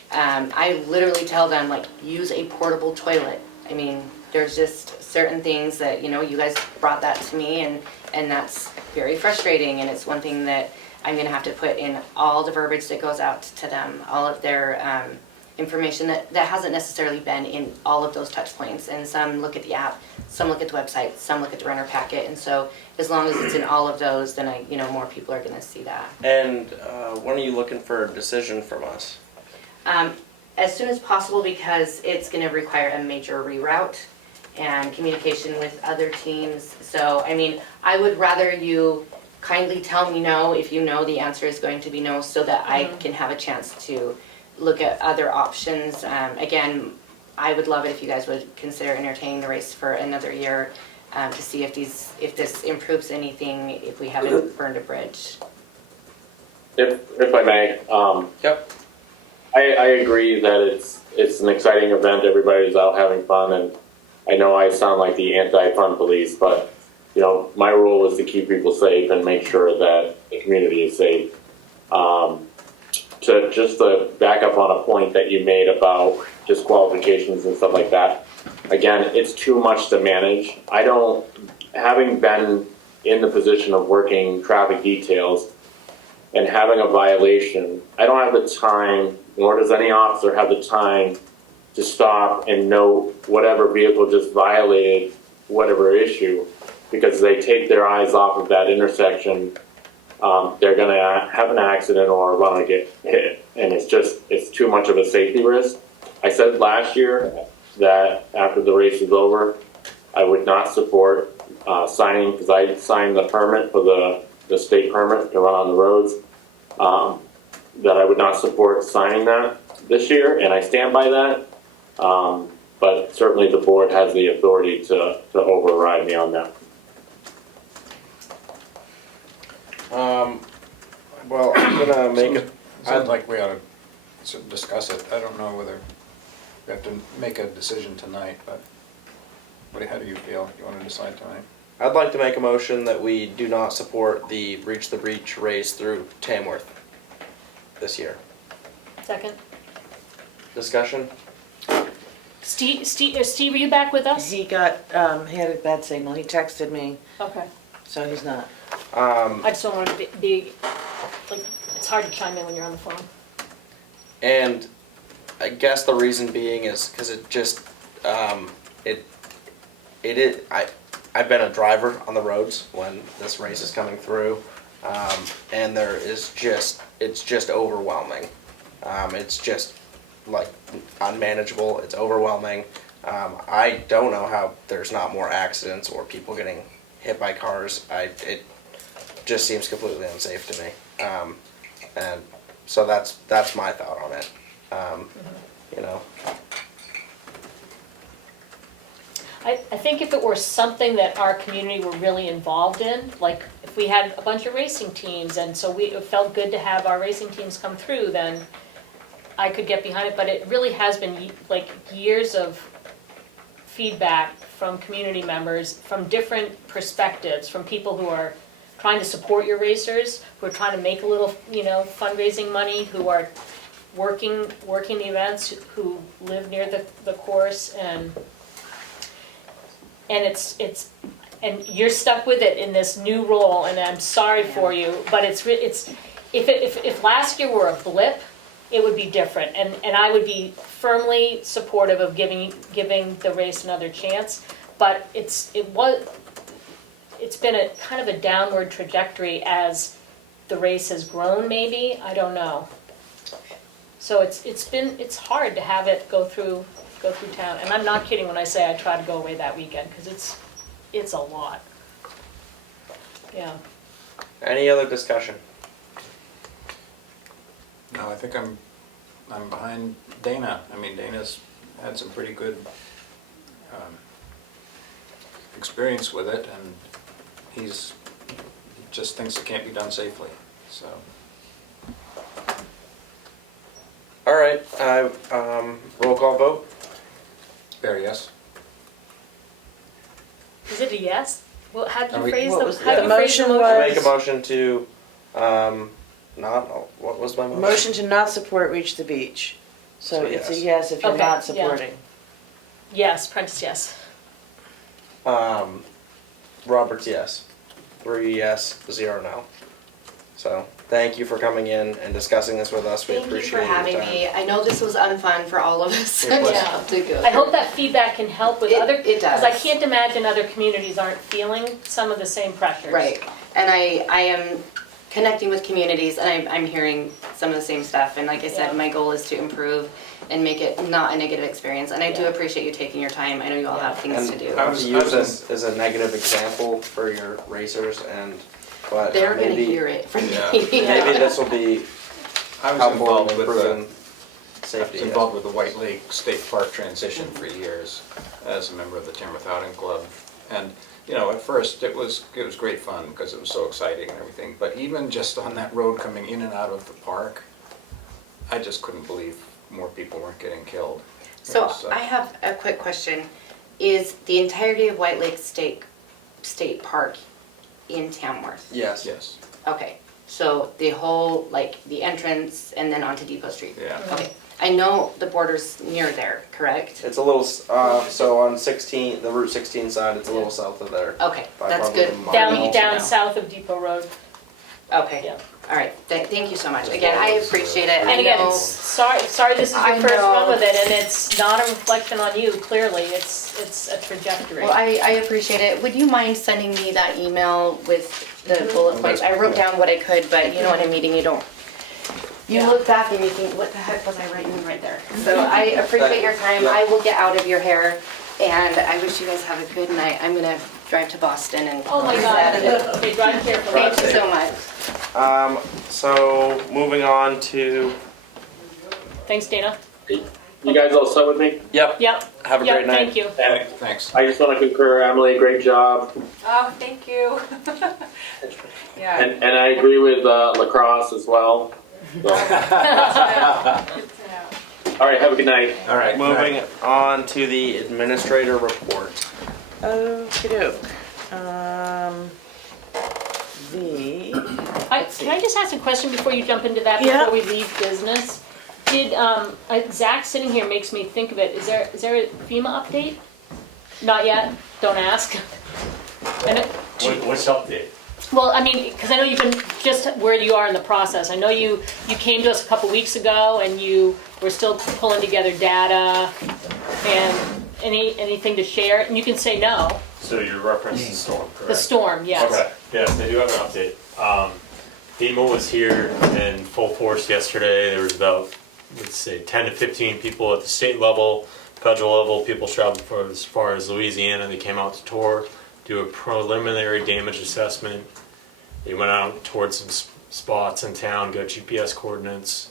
I literally tell them, like, use a portable toilet. I mean, there's just certain things that, you know, you guys brought that to me and that's very frustrating. And it's one thing that I'm gonna have to put in all the verbiage that goes out to them, all of their information that hasn't necessarily been in all of those touch points. And some look at the app, some look at the website, some look at the runner packet. And so as long as it's in all of those, then more people are gonna see that. And when are you looking for a decision from us? As soon as possible, because it's gonna require a major reroute and communication with other teams. So, I mean, I would rather you kindly tell me no if you know the answer is going to be no, so that I can have a chance to look at other options. Again, I would love it if you guys would consider entertaining the race for another year to see if this improves anything, if we haven't burned a bridge. If I may, Yep. I agree that it's an exciting event. Everybody's out having fun, and I know I sound like the anti-fun police, but you know, my role is to keep people safe and make sure that the community is safe. To back up on a point that you made about disqualifications and stuff like that, again, it's too much to manage. Having been in the position of working traffic details and having a violation, I don't have the time, nor does any officer have the time to stop and note whatever vehicle just violated whatever issue, because they take their eyes off of that intersection. They're gonna have an accident or run or get hit, and it's too much of a safety risk. I said last year that after the race was over, I would not support signing, because I signed the permit for the state permit to run on the roads, that I would not support signing that this year, and I stand by that. But certainly the board has the authority to override me on that. Well, I'm gonna make it. Sounds like we ought to discuss it. I don't know whether we have to make a decision tonight, but how do you feel? You want to decide tonight? I'd like to make a motion that we do not support the Reach the Breach race through Tamworth this year. Second. Discussion? Steve, are you back with us? He got, he had a bad signal. He texted me, Okay. so he's not. I just don't want to be, like, it's hard to chime in when you're on the phone. And I guess the reason being is because it just, I've been a driver on the roads when this race is coming through, and it's just overwhelming. It's just like unmanageable. It's overwhelming. I don't know how there's not more accidents or people getting hit by cars. It just seems completely unsafe to me. And so that's my thought on it. You know. I think if it were something that our community were really involved in, like if we had a bunch of racing teams and so it felt good to have our racing teams come through, then I could get behind it. But it really has been like years of feedback from community members, from different perspectives, from people who are trying to support your racers, who are trying to make a little, fundraising money, who are working the events, who live near the course, and and you're stuck with it in this new role, and I'm sorry for you, but if last year were a blip, it would be different. And I would be firmly supportive of giving the race another chance, but it's been a kind of a downward trajectory as the race has grown, maybe, I don't know. So it's hard to have it go through town, and I'm not kidding when I say I try to go away that weekend, because it's a lot. Yeah. Any other discussion? No, I think I'm behind Dana. I mean, Dana's had some pretty good experience with it, and he just thinks it can't be done safely, so. All right, roll call vote. Barry, yes? Is it a yes? Well, how did Are you we- phrase What the, was how the did you phrase the motion motion? Make a motion to, what was my motion? Motion to not support Reach the Beach. So So it's a yes. yes if you're Okay, not yeah. supporting. Yes, Prentice, yes. Roberts, yes. 3 yes, 0 no. So, thank you for coming in and discussing this with us. We Thank you appreciate for your having time. me. I know this was unfun for all of us. It was. Yeah. To go I hope through. that feedback can help with It- other, it because I does. can't imagine other communities aren't feeling some of the same pressures. Right, and I am connecting with communities, and I'm hearing some of the same stuff, and like I said, Yeah. my goal is to improve and make it not a negative experience, and I do Yeah. appreciate you taking your time. I know you all have things to And do. not to use this as a negative example for your racers, but They're gonna maybe, hear it from Yeah. me. maybe this will be I was helpful involved in with improving I safety. was involved with the White Lake State Park transition for years as a member of the Tamworth Outing Club. And, you know, at first it was great fun because it was so exciting and everything. But even just on that road coming in and out of the park, I just couldn't believe more people weren't getting killed. It So was, I have a quick question. Is the entirety of White Lake State Park in Tamworth? Yes. Yes, Okay, so the whole, like, the entrance and then onto Depot Street? yeah. Okay, I know the border's near there, correct? It's a little, so on 16, the Route 16 side, it's a little south of there. Okay, By that's probably good. a mile. Down No. south of Depot Road. Okay, Yeah. all right, thank you so much. Again, I appreciate it. I And again, know, sorry this is I your first know. run with it, and it's not a reflection on you, clearly, it's a trajectory. well, I appreciate it. Would you mind sending me that email with the bullet points? I wrote down what I could, but you know, in a meeting, you don't, you Yeah. look back and you think, what the heck was I writing right there? So I appreciate your time. Yeah. I will get out of your hair, and I wish you guys have a good night. I'm gonna drive to Boston and. Oh my God, okay, drive carefully. Thank you so much. So moving on to, Thanks, Dana. You guys all set with me? yep, Yep. have a Yep, great night. thank you. And Thanks. I just want to concur, Emily, great job. Oh, thank you. Yeah. And I agree with lacrosse as well. So, Good to know. all right, have a good night. All right. Moving on to the administrator report. Okey-doke. Can I just ask a question before you jump into that, Yeah. before we leave business? Did, Zach sitting here makes me think of it, is there a FEMA update? Not yet, don't ask. And What's update? well, I mean, because I know you've been just where you are in the process. I know you came to us a couple weeks ago and you were still pulling together data and anything to share, and you can say no. So you're referencing the storm, correct? The storm, yes. Okay, yes, they do have an update. FEMA was here in full force yesterday. There was about, let's say, 10 to 15 people at the state level, federal level, people traveled for as far as Louisiana. They came out to tour, do a preliminary damage assessment. They went out towards some spots in town, got GPS coordinates.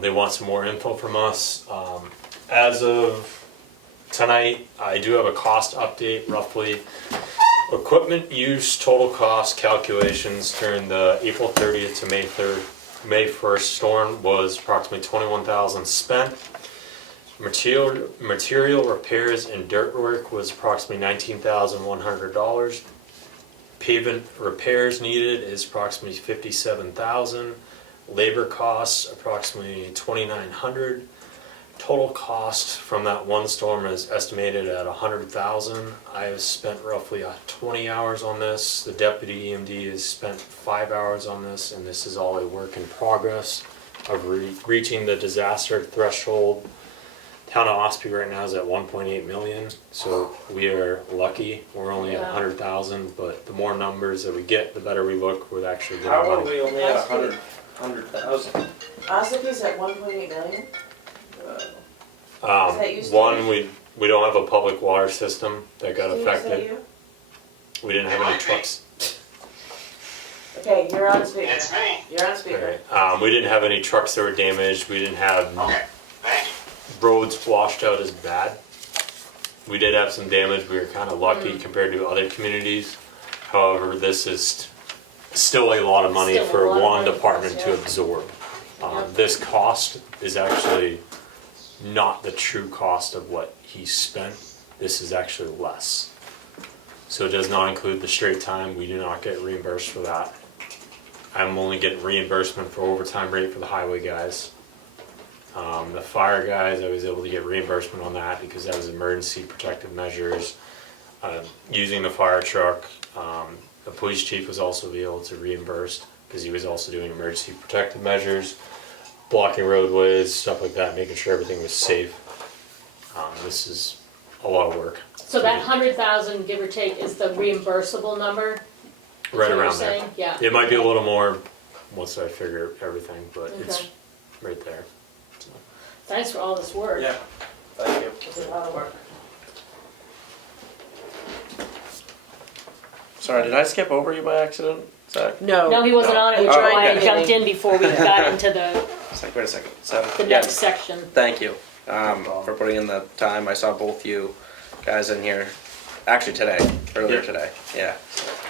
They want some more info from us. As of tonight, I do have a cost update, roughly. Equipment use total cost calculations during the April 30th to May 1st storm was approximately $21,000 spent. Material repairs and dirt work was approximately $19,100. Pavement repairs needed is approximately $57,000. Labor costs approximately $2,900. Total cost from that one storm is estimated at $100,000. I have spent roughly 20 hours on this. The deputy EMD has spent 5 hours on this, and this is all a work in progress. of reaching the disaster threshold. Town of Ospey right now is at 1.8 million, so we are lucky. We're only at 100,000, but the more numbers that we get, the better we look with actually getting How are money. we only at 100,000? Ossipee at 1.8 million? that you, Steve? One, we don't have a public water system that got Steve, is that affected. you? We didn't have any trucks. Okay, you're on speaker. It's me. You're on speaker. Right. We didn't have any trucks that were damaged. We didn't have roads washed out as bad. We did have some damage. We were kind of lucky compared to other communities. However, this is still a lot of money for one department to absorb. This cost is actually not the true cost of what he spent. This is actually less. So it does not include the straight time. We do not get reimbursed for that. I'm only getting reimbursement for overtime rate for the highway guys. The fire guys, I was able to get reimbursement on that because that was emergency protective measures. Using the fire truck, the police chief was also able to reimburse because he was also doing emergency protective measures, blocking roadways, stuff like that, making sure everything was safe. This is a lot of work. So that 100,000, give or take, is the reimbursable number? Right what you're around there. saying? Yeah. It might be a little more once I figure everything, but it's right there. So. Thanks for all this work. Yeah, thank you. It's a lot of work. Sorry, did I skip over you by accident, Zach? No. No, he wasn't on it, which is Oh, why I okay. jumped in before we got into the It's like, wait a second. So, the yeah, next section. thank you for putting in the time. I saw both you guys in here, actually today, earlier today. Yeah.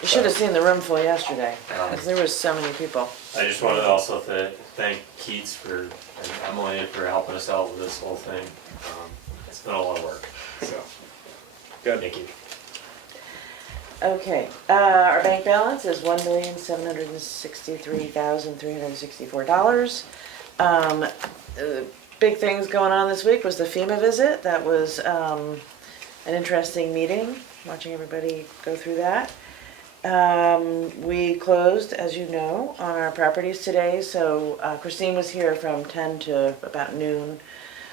You should have seen the room full yesterday, because there was so many people. I just wanted to also thank Keats and Emily for helping us out with this whole thing. It's been a lot of work. So Good. Thank you. Okay, our bank balance is $1,763,364. Big things going on this week was the FEMA visit. That was an interesting meeting, watching everybody go through that. We closed, as you know, on our properties today, so Christine was here from 10 to about noon,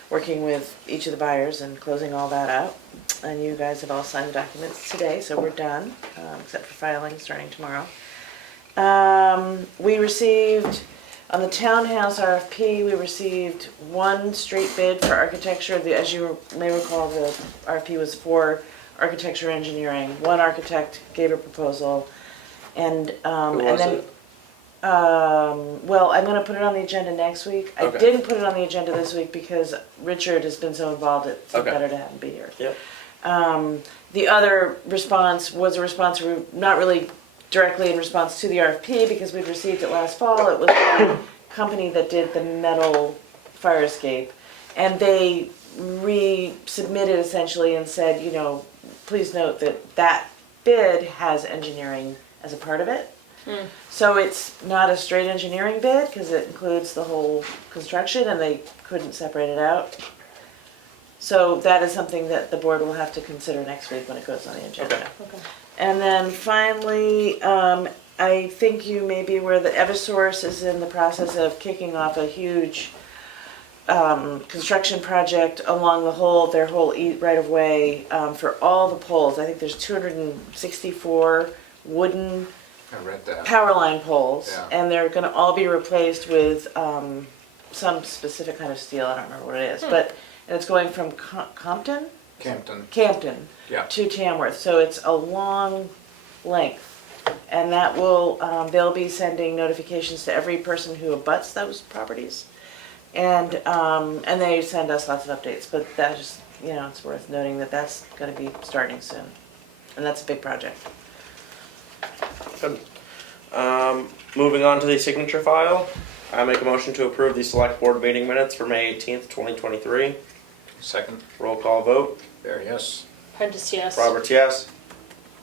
working with each of the buyers and closing all that out. And you guys have all signed the documents today, so we're done, except for filing starting tomorrow. We received, on the townhouse RFP, we received one straight bid for architecture. As you may recall, the RFP was for architecture engineering. One architect gave a proposal, and then, well, I'm gonna put it on the agenda next week. I Okay. didn't put it on the agenda this week because Richard has been so involved, it's Okay. better to have him be here. Yep. The other response was a response, not really directly in response to the RFP, because we'd received it last fall. It was the company that did the metal fire escape, and they resubmitted essentially and said, you know, please note that that bid has engineering as a part of it. So it's not a straight engineering bid, because it includes the whole construction, and they couldn't separate it out. So that is something that the board will have to consider next week when it goes on the agenda. Okay. And then finally, I think you may be aware that Eversource is in the process of kicking off a huge construction project along their whole right-of-way for all the poles. I think there's 264 wooden I read that. power line poles, Yeah. and they're gonna all be replaced with some specific kind of steel, I don't remember what it is, but and it's going from Campton Yeah. to Tamworth, so it's a long length. And that will, they'll be sending notifications to every person who abuts those properties. And they send us lots of updates, but that just, you know, it's worth noting that that's gonna be starting soon. And that's a big project. Good. Moving on to the signature file, I make a motion to approve the select board meeting minutes for May 18th, 2023. Second. Roll call vote. There, yes. Prentice, yes. Roberts, yes.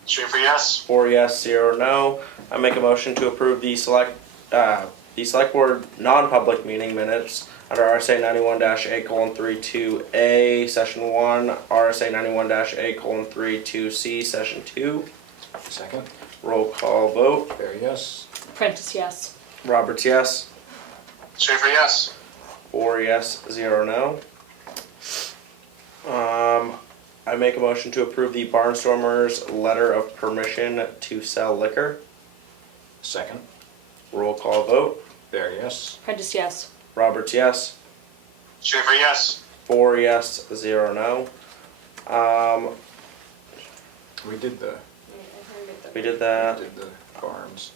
Schaefer, yes. 4 yes, 0 no. I make a motion to approve the select board non-public meeting minutes under RSA 91-A:32A, Session 1, RSA 91-A:32C, Session 2. Second. Roll call vote. There, yes. Prentice, yes. Roberts, yes. Schaefer, yes. 4 yes, 0 no. I make a motion to approve the Barnstormers letter of permission to sell liquor. Second. Roll call vote. There, yes. Prentice, yes. Roberts, yes. Schaefer, yes. 4 yes, 0 no. We did the, We did that. the barns.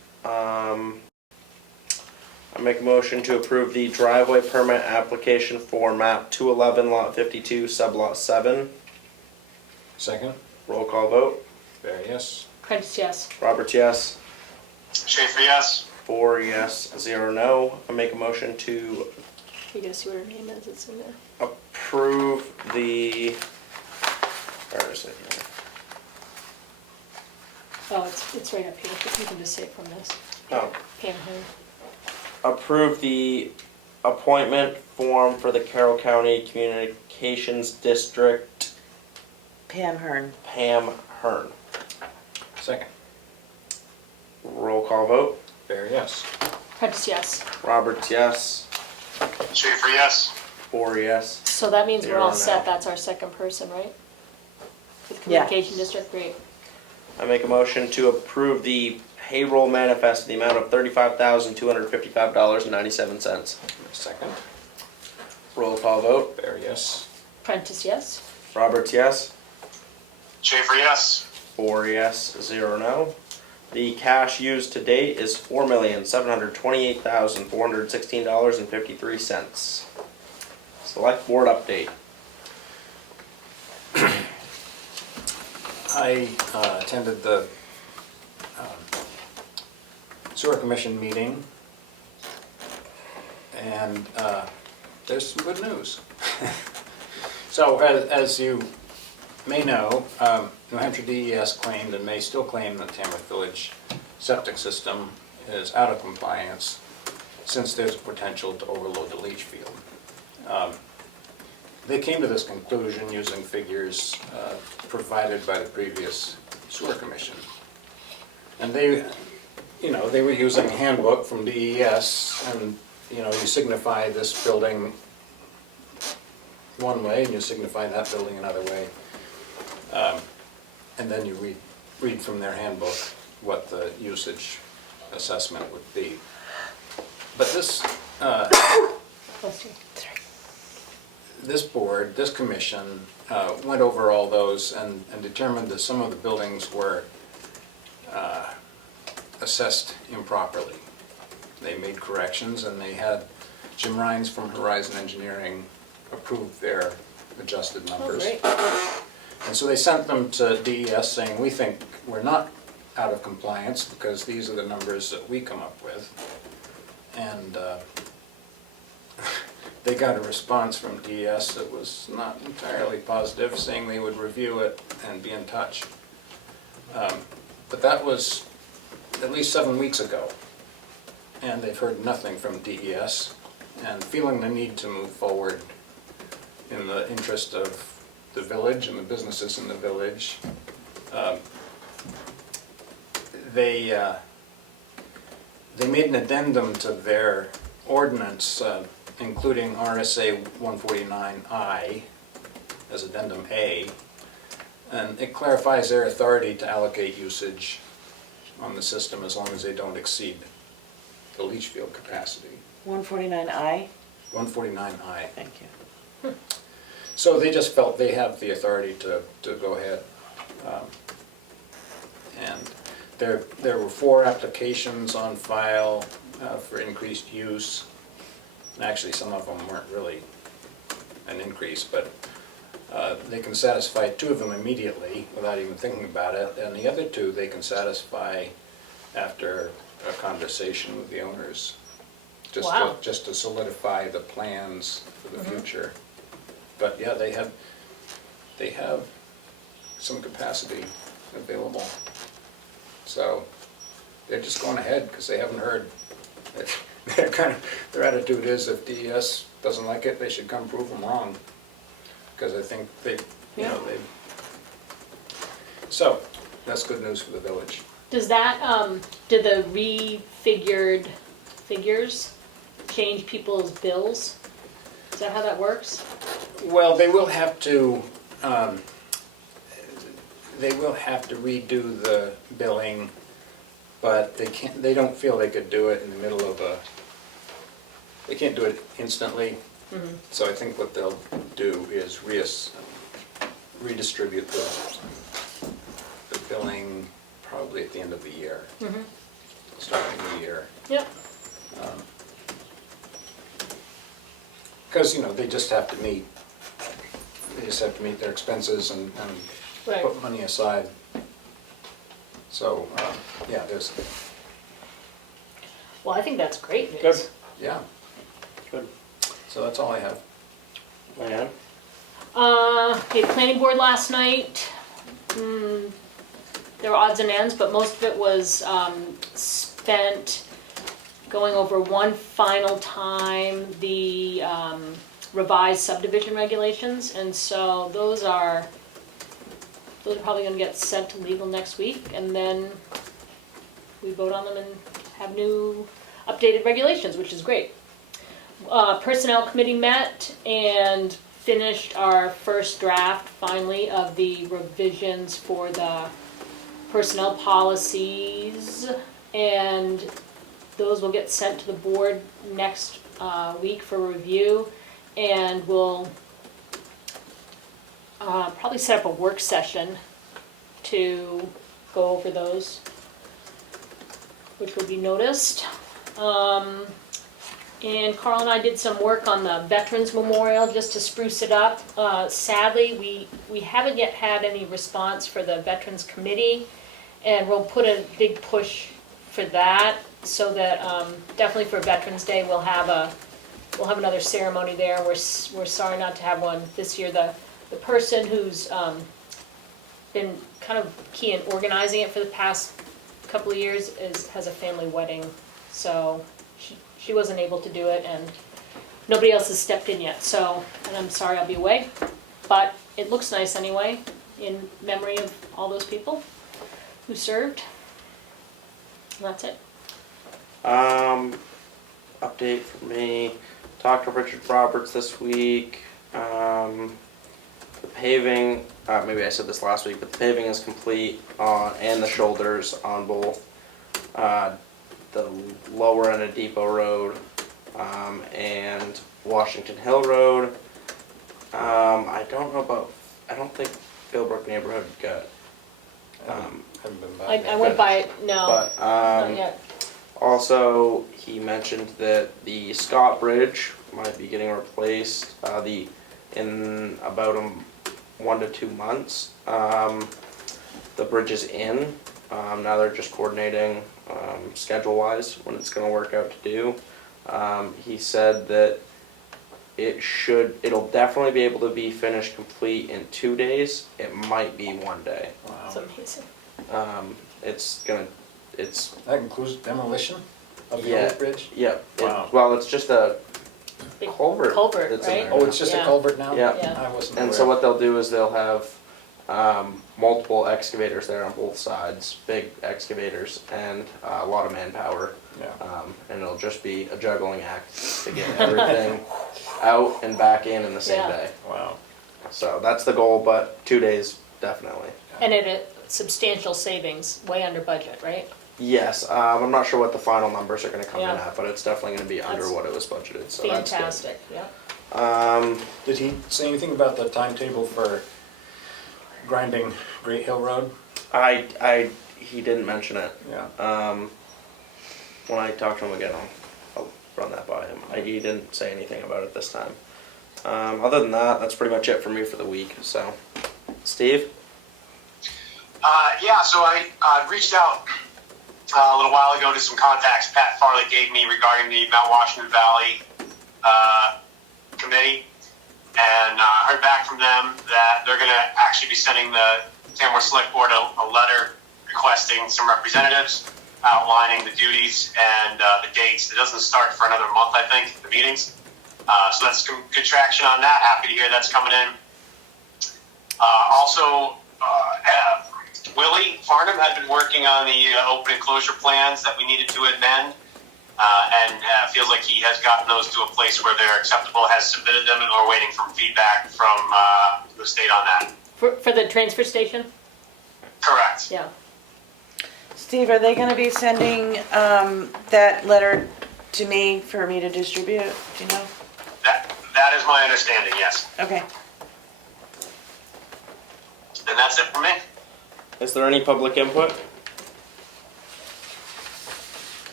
I make a motion to approve the driveway permit application for map 211 lot 52 sublot 7. Second. Roll call vote. There, yes. Prentice, yes. Roberts, yes. Schaefer, yes. 4 yes, 0 no. I make a motion to You gotta see what her name is, it's in there. approve the, where is it here? Oh, it's right up here, you can just say it from this. Oh. Pam Hearn. Approve the appointment form for the Carroll County Communications District, Pam Hearn. Pam Hearn. Second. Roll call vote. There, yes. Prentice, yes. Roberts, yes. Schaefer, yes. 4 yes. So that means we're all 0 set, no. that's our second person, right? With Yeah. Communication District, great. I make a motion to approve the payroll manifest in the amount of $35,255.97. Second. Roll call vote. There, yes. Prentice, yes. Roberts, yes. Schaefer, yes. 4 yes, 0 no. The cash used to date is $4,728,416.53. Select board update. I attended the sewer commission meeting, and there's some good news. So, as you may know, New Hampshire DES claimed and may still claim that Tamworth Village septic system is out of compliance since there's potential to overload the leach field. They came to this conclusion using figures provided by the previous sewer commission. And they were using a handbook from DES, and, you signify this building one way, and you signify that building another way. And then you read from their handbook what the usage assessment would be. But this board, this commission, went over all those and determined that some of the buildings were assessed improperly. They made corrections, and they had Jim Rhines from Horizon Engineering approve their adjusted numbers. Oh, great. And so they sent them to DES saying, we think we're not out of compliance because these are the numbers that we come up with. And they got a response from DES that was not entirely positive, saying they would review it and be in touch. But that was at least 7 weeks ago, and they've heard nothing from DES, and feeling the need to move forward in the interest of the village and the businesses in the village, they made an addendum to their ordinance, including RSA 149I as addendum A, and it clarifies their authority to allocate usage on the system as long as they don't exceed the leach field capacity. 149I? 149I. Thank you. So they just felt they have the authority to go ahead. And there were 4 applications on file for increased use. And actually, some of them weren't really an increase, but they can satisfy 2 of them immediately without even thinking about it. And the other 2 they can satisfy after a conversation with the owners. Wow. Just to solidify the plans for the future. But yeah, they have some capacity available. So they're just going ahead because they haven't heard. Their attitude is if DES doesn't like it, they should come prove them wrong. Because I think so that's good news for the village. Does that, did the refigured figures change people's bills? Is that how that works? Well, they will have to redo the billing, but they don't feel they could do it in the middle of they can't do it instantly. Mhm. So I think what they'll do is redistribute the billing probably at the end of the year, Mhm. starting the year. Yep. Because, they just have to meet their expenses and Right. put money aside. So, yeah, Well, I think that's great news. Good. yeah. Good. So that's all I have. Leanne? Okay, planning board last night. There were odds and ends, but most of it was spent going over one final time the revised subdivision regulations, and so those are probably going to get sent to legal next week, and then we vote on them and have new updated regulations, which is great. Personnel committee met and finished our first draft finally of the revisions for the personnel policies, and those will get sent to the board next week for review, and we'll probably set up a work session to go over those, which will be noticed. And Carl and I did some work on the Veterans Memorial just to spruce it up. Sadly, we haven't yet had any response for the Veterans Committee, and we'll put a big push for that so that definitely for Veterans Day we'll have another ceremony there. We're sorry not to have one this year. The person who's been kind of key in organizing it for the past couple of years has a family wedding, so she wasn't able to do it, and nobody else has stepped in yet, and I'm sorry I'll be away, but it looks nice anyway, in memory of all those people who served. And that's it. Update for me. Talked to Richard Roberts this week. The paving, maybe I said this last week, but the paving is complete and the shoulders on both the lower end of Depot Road and Washington Hill Road. I don't think Philbrook neighborhood got. Haven't been by there. I went by it, no, But not yet. also, he mentioned that the Scott Bridge might be getting replaced in about 1 to 2 months. The bridge is in. Now they're just coordinating schedule-wise when it's going to work out to do. He said that it'll definitely be able to be finished complete in 2 days. It might be 1 day. Wow. That's amazing. That includes demolition of the Yeah. old bridge? Yeah. Wow. It's just a Big culvert. culvert, that's in right? there Oh, now. it's just a Yeah. culvert now? Yeah. Yeah. I wasn't And aware. so what they'll do is they'll have multiple excavators there on both sides, big excavators, and a lot of manpower. Yeah. And it'll just be a juggling act to get everything out and back in the same Yeah. day. Wow. So that's the goal, but 2 days definitely. And at a substantial savings, way under budget, right? Yes, I'm not sure what the final numbers are going to come in Yeah. at, but it's definitely going to be under That's what it was budgeted. So that's good. Fantastic, yeah. Did he say anything about the timetable for grinding Great Hill Road? He didn't mention it. Yeah. When I talk to him again, I'll run that by him. He didn't say anything about it this time. Other than that, that's pretty much it for me for the week. So, Steve? Yeah, so I reached out a little while ago to some contacts Pat Farley gave me regarding the Mount Washington Valley committee, and heard back from them that they're going to actually be sending the Tamworth Select Board a letter requesting some representatives, outlining the duties and the dates. It doesn't start for another month, I think, the meetings. So that's good traction on that. Happy to hear that's coming in. Also, Willie Farnham had been working on the open enclosure plans that we needed to amend. and feels like he has gotten those to a place where they're acceptable, has submitted them, and we're waiting for feedback from the state on that. For the transfer station? Correct. Yeah. Steve, are they gonna be sending, that letter to me for me to distribute? Do you know? That is my understanding, yes. Okay. And that's it for me. Is there any public input?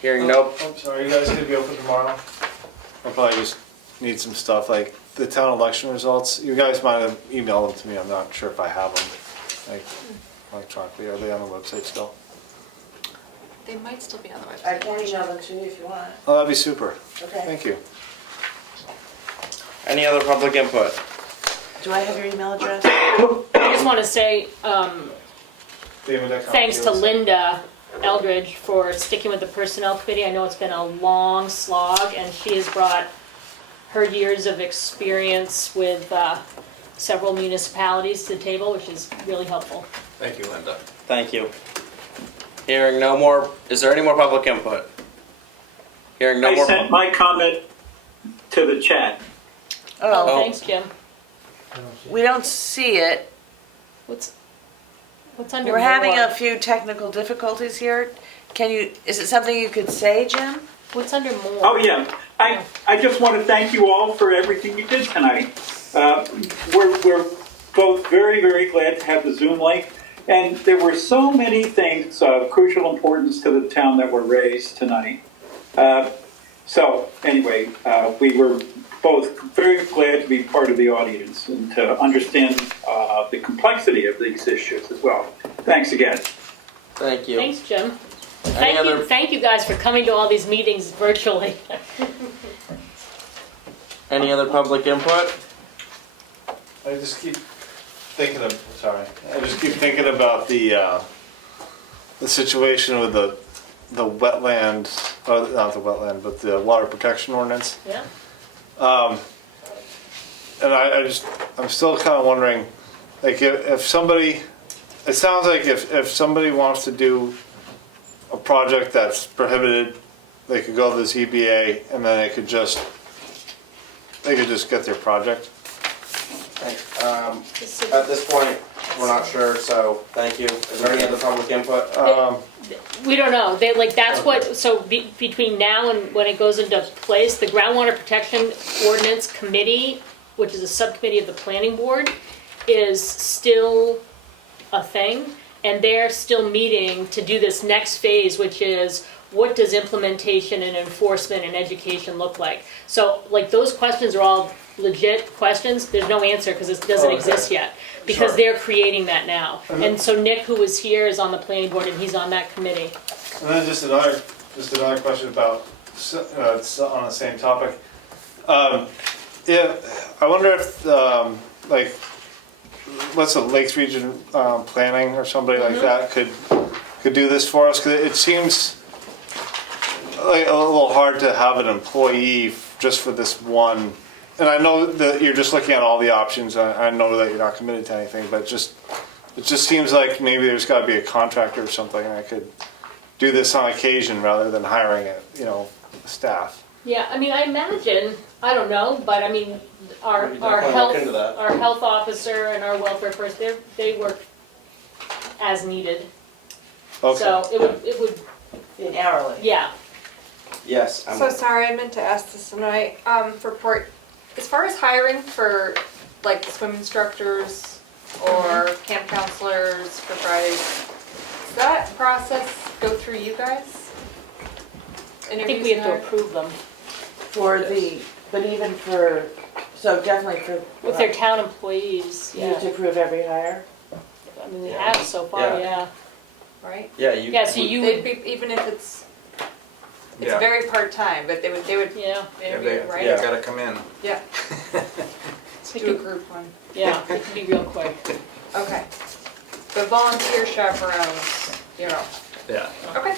Hearing no. I'm sorry, you guys gonna be open tomorrow? I'll probably just need some stuff, like the town election results. You guys might have emailed them to me, I'm not sure if I have them, like electronically. Are they on the website still? They might still be on the website. I can email them to you if you want. Oh, that'd be super. Okay. Thank you. Any other public input? Do I have your email address? I just want to say, David, thanks to Linda Eldridge for sticking with the personnel committee. I know it's been a long slog, and she has brought her years of experience with several municipalities to the table, which is really helpful. Thank you, Linda. Thank you. Hearing no more, is there any more public input? Hearing no I more. sent my comment to the chat. Oh, thanks, Jim. We don't see it. What's under We're having more? a few technical difficulties here. Is it something you could say, Jim? What's under more? Oh, yeah. I just want to thank you all for everything you did tonight. We're both very, very glad to have the Zoom link. And there were so many things of crucial importance to the town that were raised tonight. So anyway, we were both very glad to be part of the audience and to understand the complexity of these issues as well. Thanks again. Thank you. Thanks, Jim. Any Thank you guys for coming to all these meetings virtually. Any other public input? I just keep thinking about the situation with the wetland, or not the wetland, but the water protection ordinance. Yeah. And I'm still kind of wondering, like if somebody, it sounds like if somebody wants to do a project that's prohibited, they could go to the ZBA and then they could just get their project. At this point, we're not sure, so thank you. Is there any other public input? We don't know. That's what, so between now and when it goes into place, the Groundwater Protection Ordinance Committee, which is a subcommittee of the planning board, is still a thing. And they're still meeting to do this next phase, which is what does implementation and enforcement and education look like? So those questions are all legit questions. There's no answer because it doesn't exist yet. Because they're creating that now. And so Nick, who was here, is on the planning board and he's on that committee. And then just another question about on the same topic. I wonder if what's the Lakes Region Planning or somebody like that could do this for us, because it seems like a little hard to have an employee just for this one. And I know that you're just looking at all the options. I know that you're not committed to anything, but it just seems like maybe there's got to be a contractor or something that could do this on occasion rather than hiring staff. Yeah, I mean, I imagine, I don't know, but I mean, our health officer and our welfare person, they work as needed. Okay. So it would be hourly. Yeah. Yes. So sorry, I meant to ask this tonight. For Port, as far as hiring for like swim instructors or camp counselors for Fridays, does that process go through you guys? I think we have to approve them. But even for, so definitely for. If they're town employees, You have to approve every hire? I mean, we have so far, yeah. Right? Yeah, So they'd be, even if it's very part-time, but they would interview, right? They gotta come in. Yeah. Let's do a group one. Yeah, it can be real quick. Okay. The volunteer chaperones, Yeah. Okay.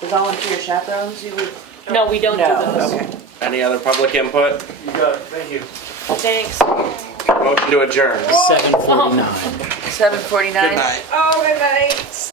The volunteer chaperones, you would? No, we don't do those. Okay. Any other public input? You got it. Thank you. Thanks. Motion to adjourn. 7:49. 7:49. Good night. Oh, good night.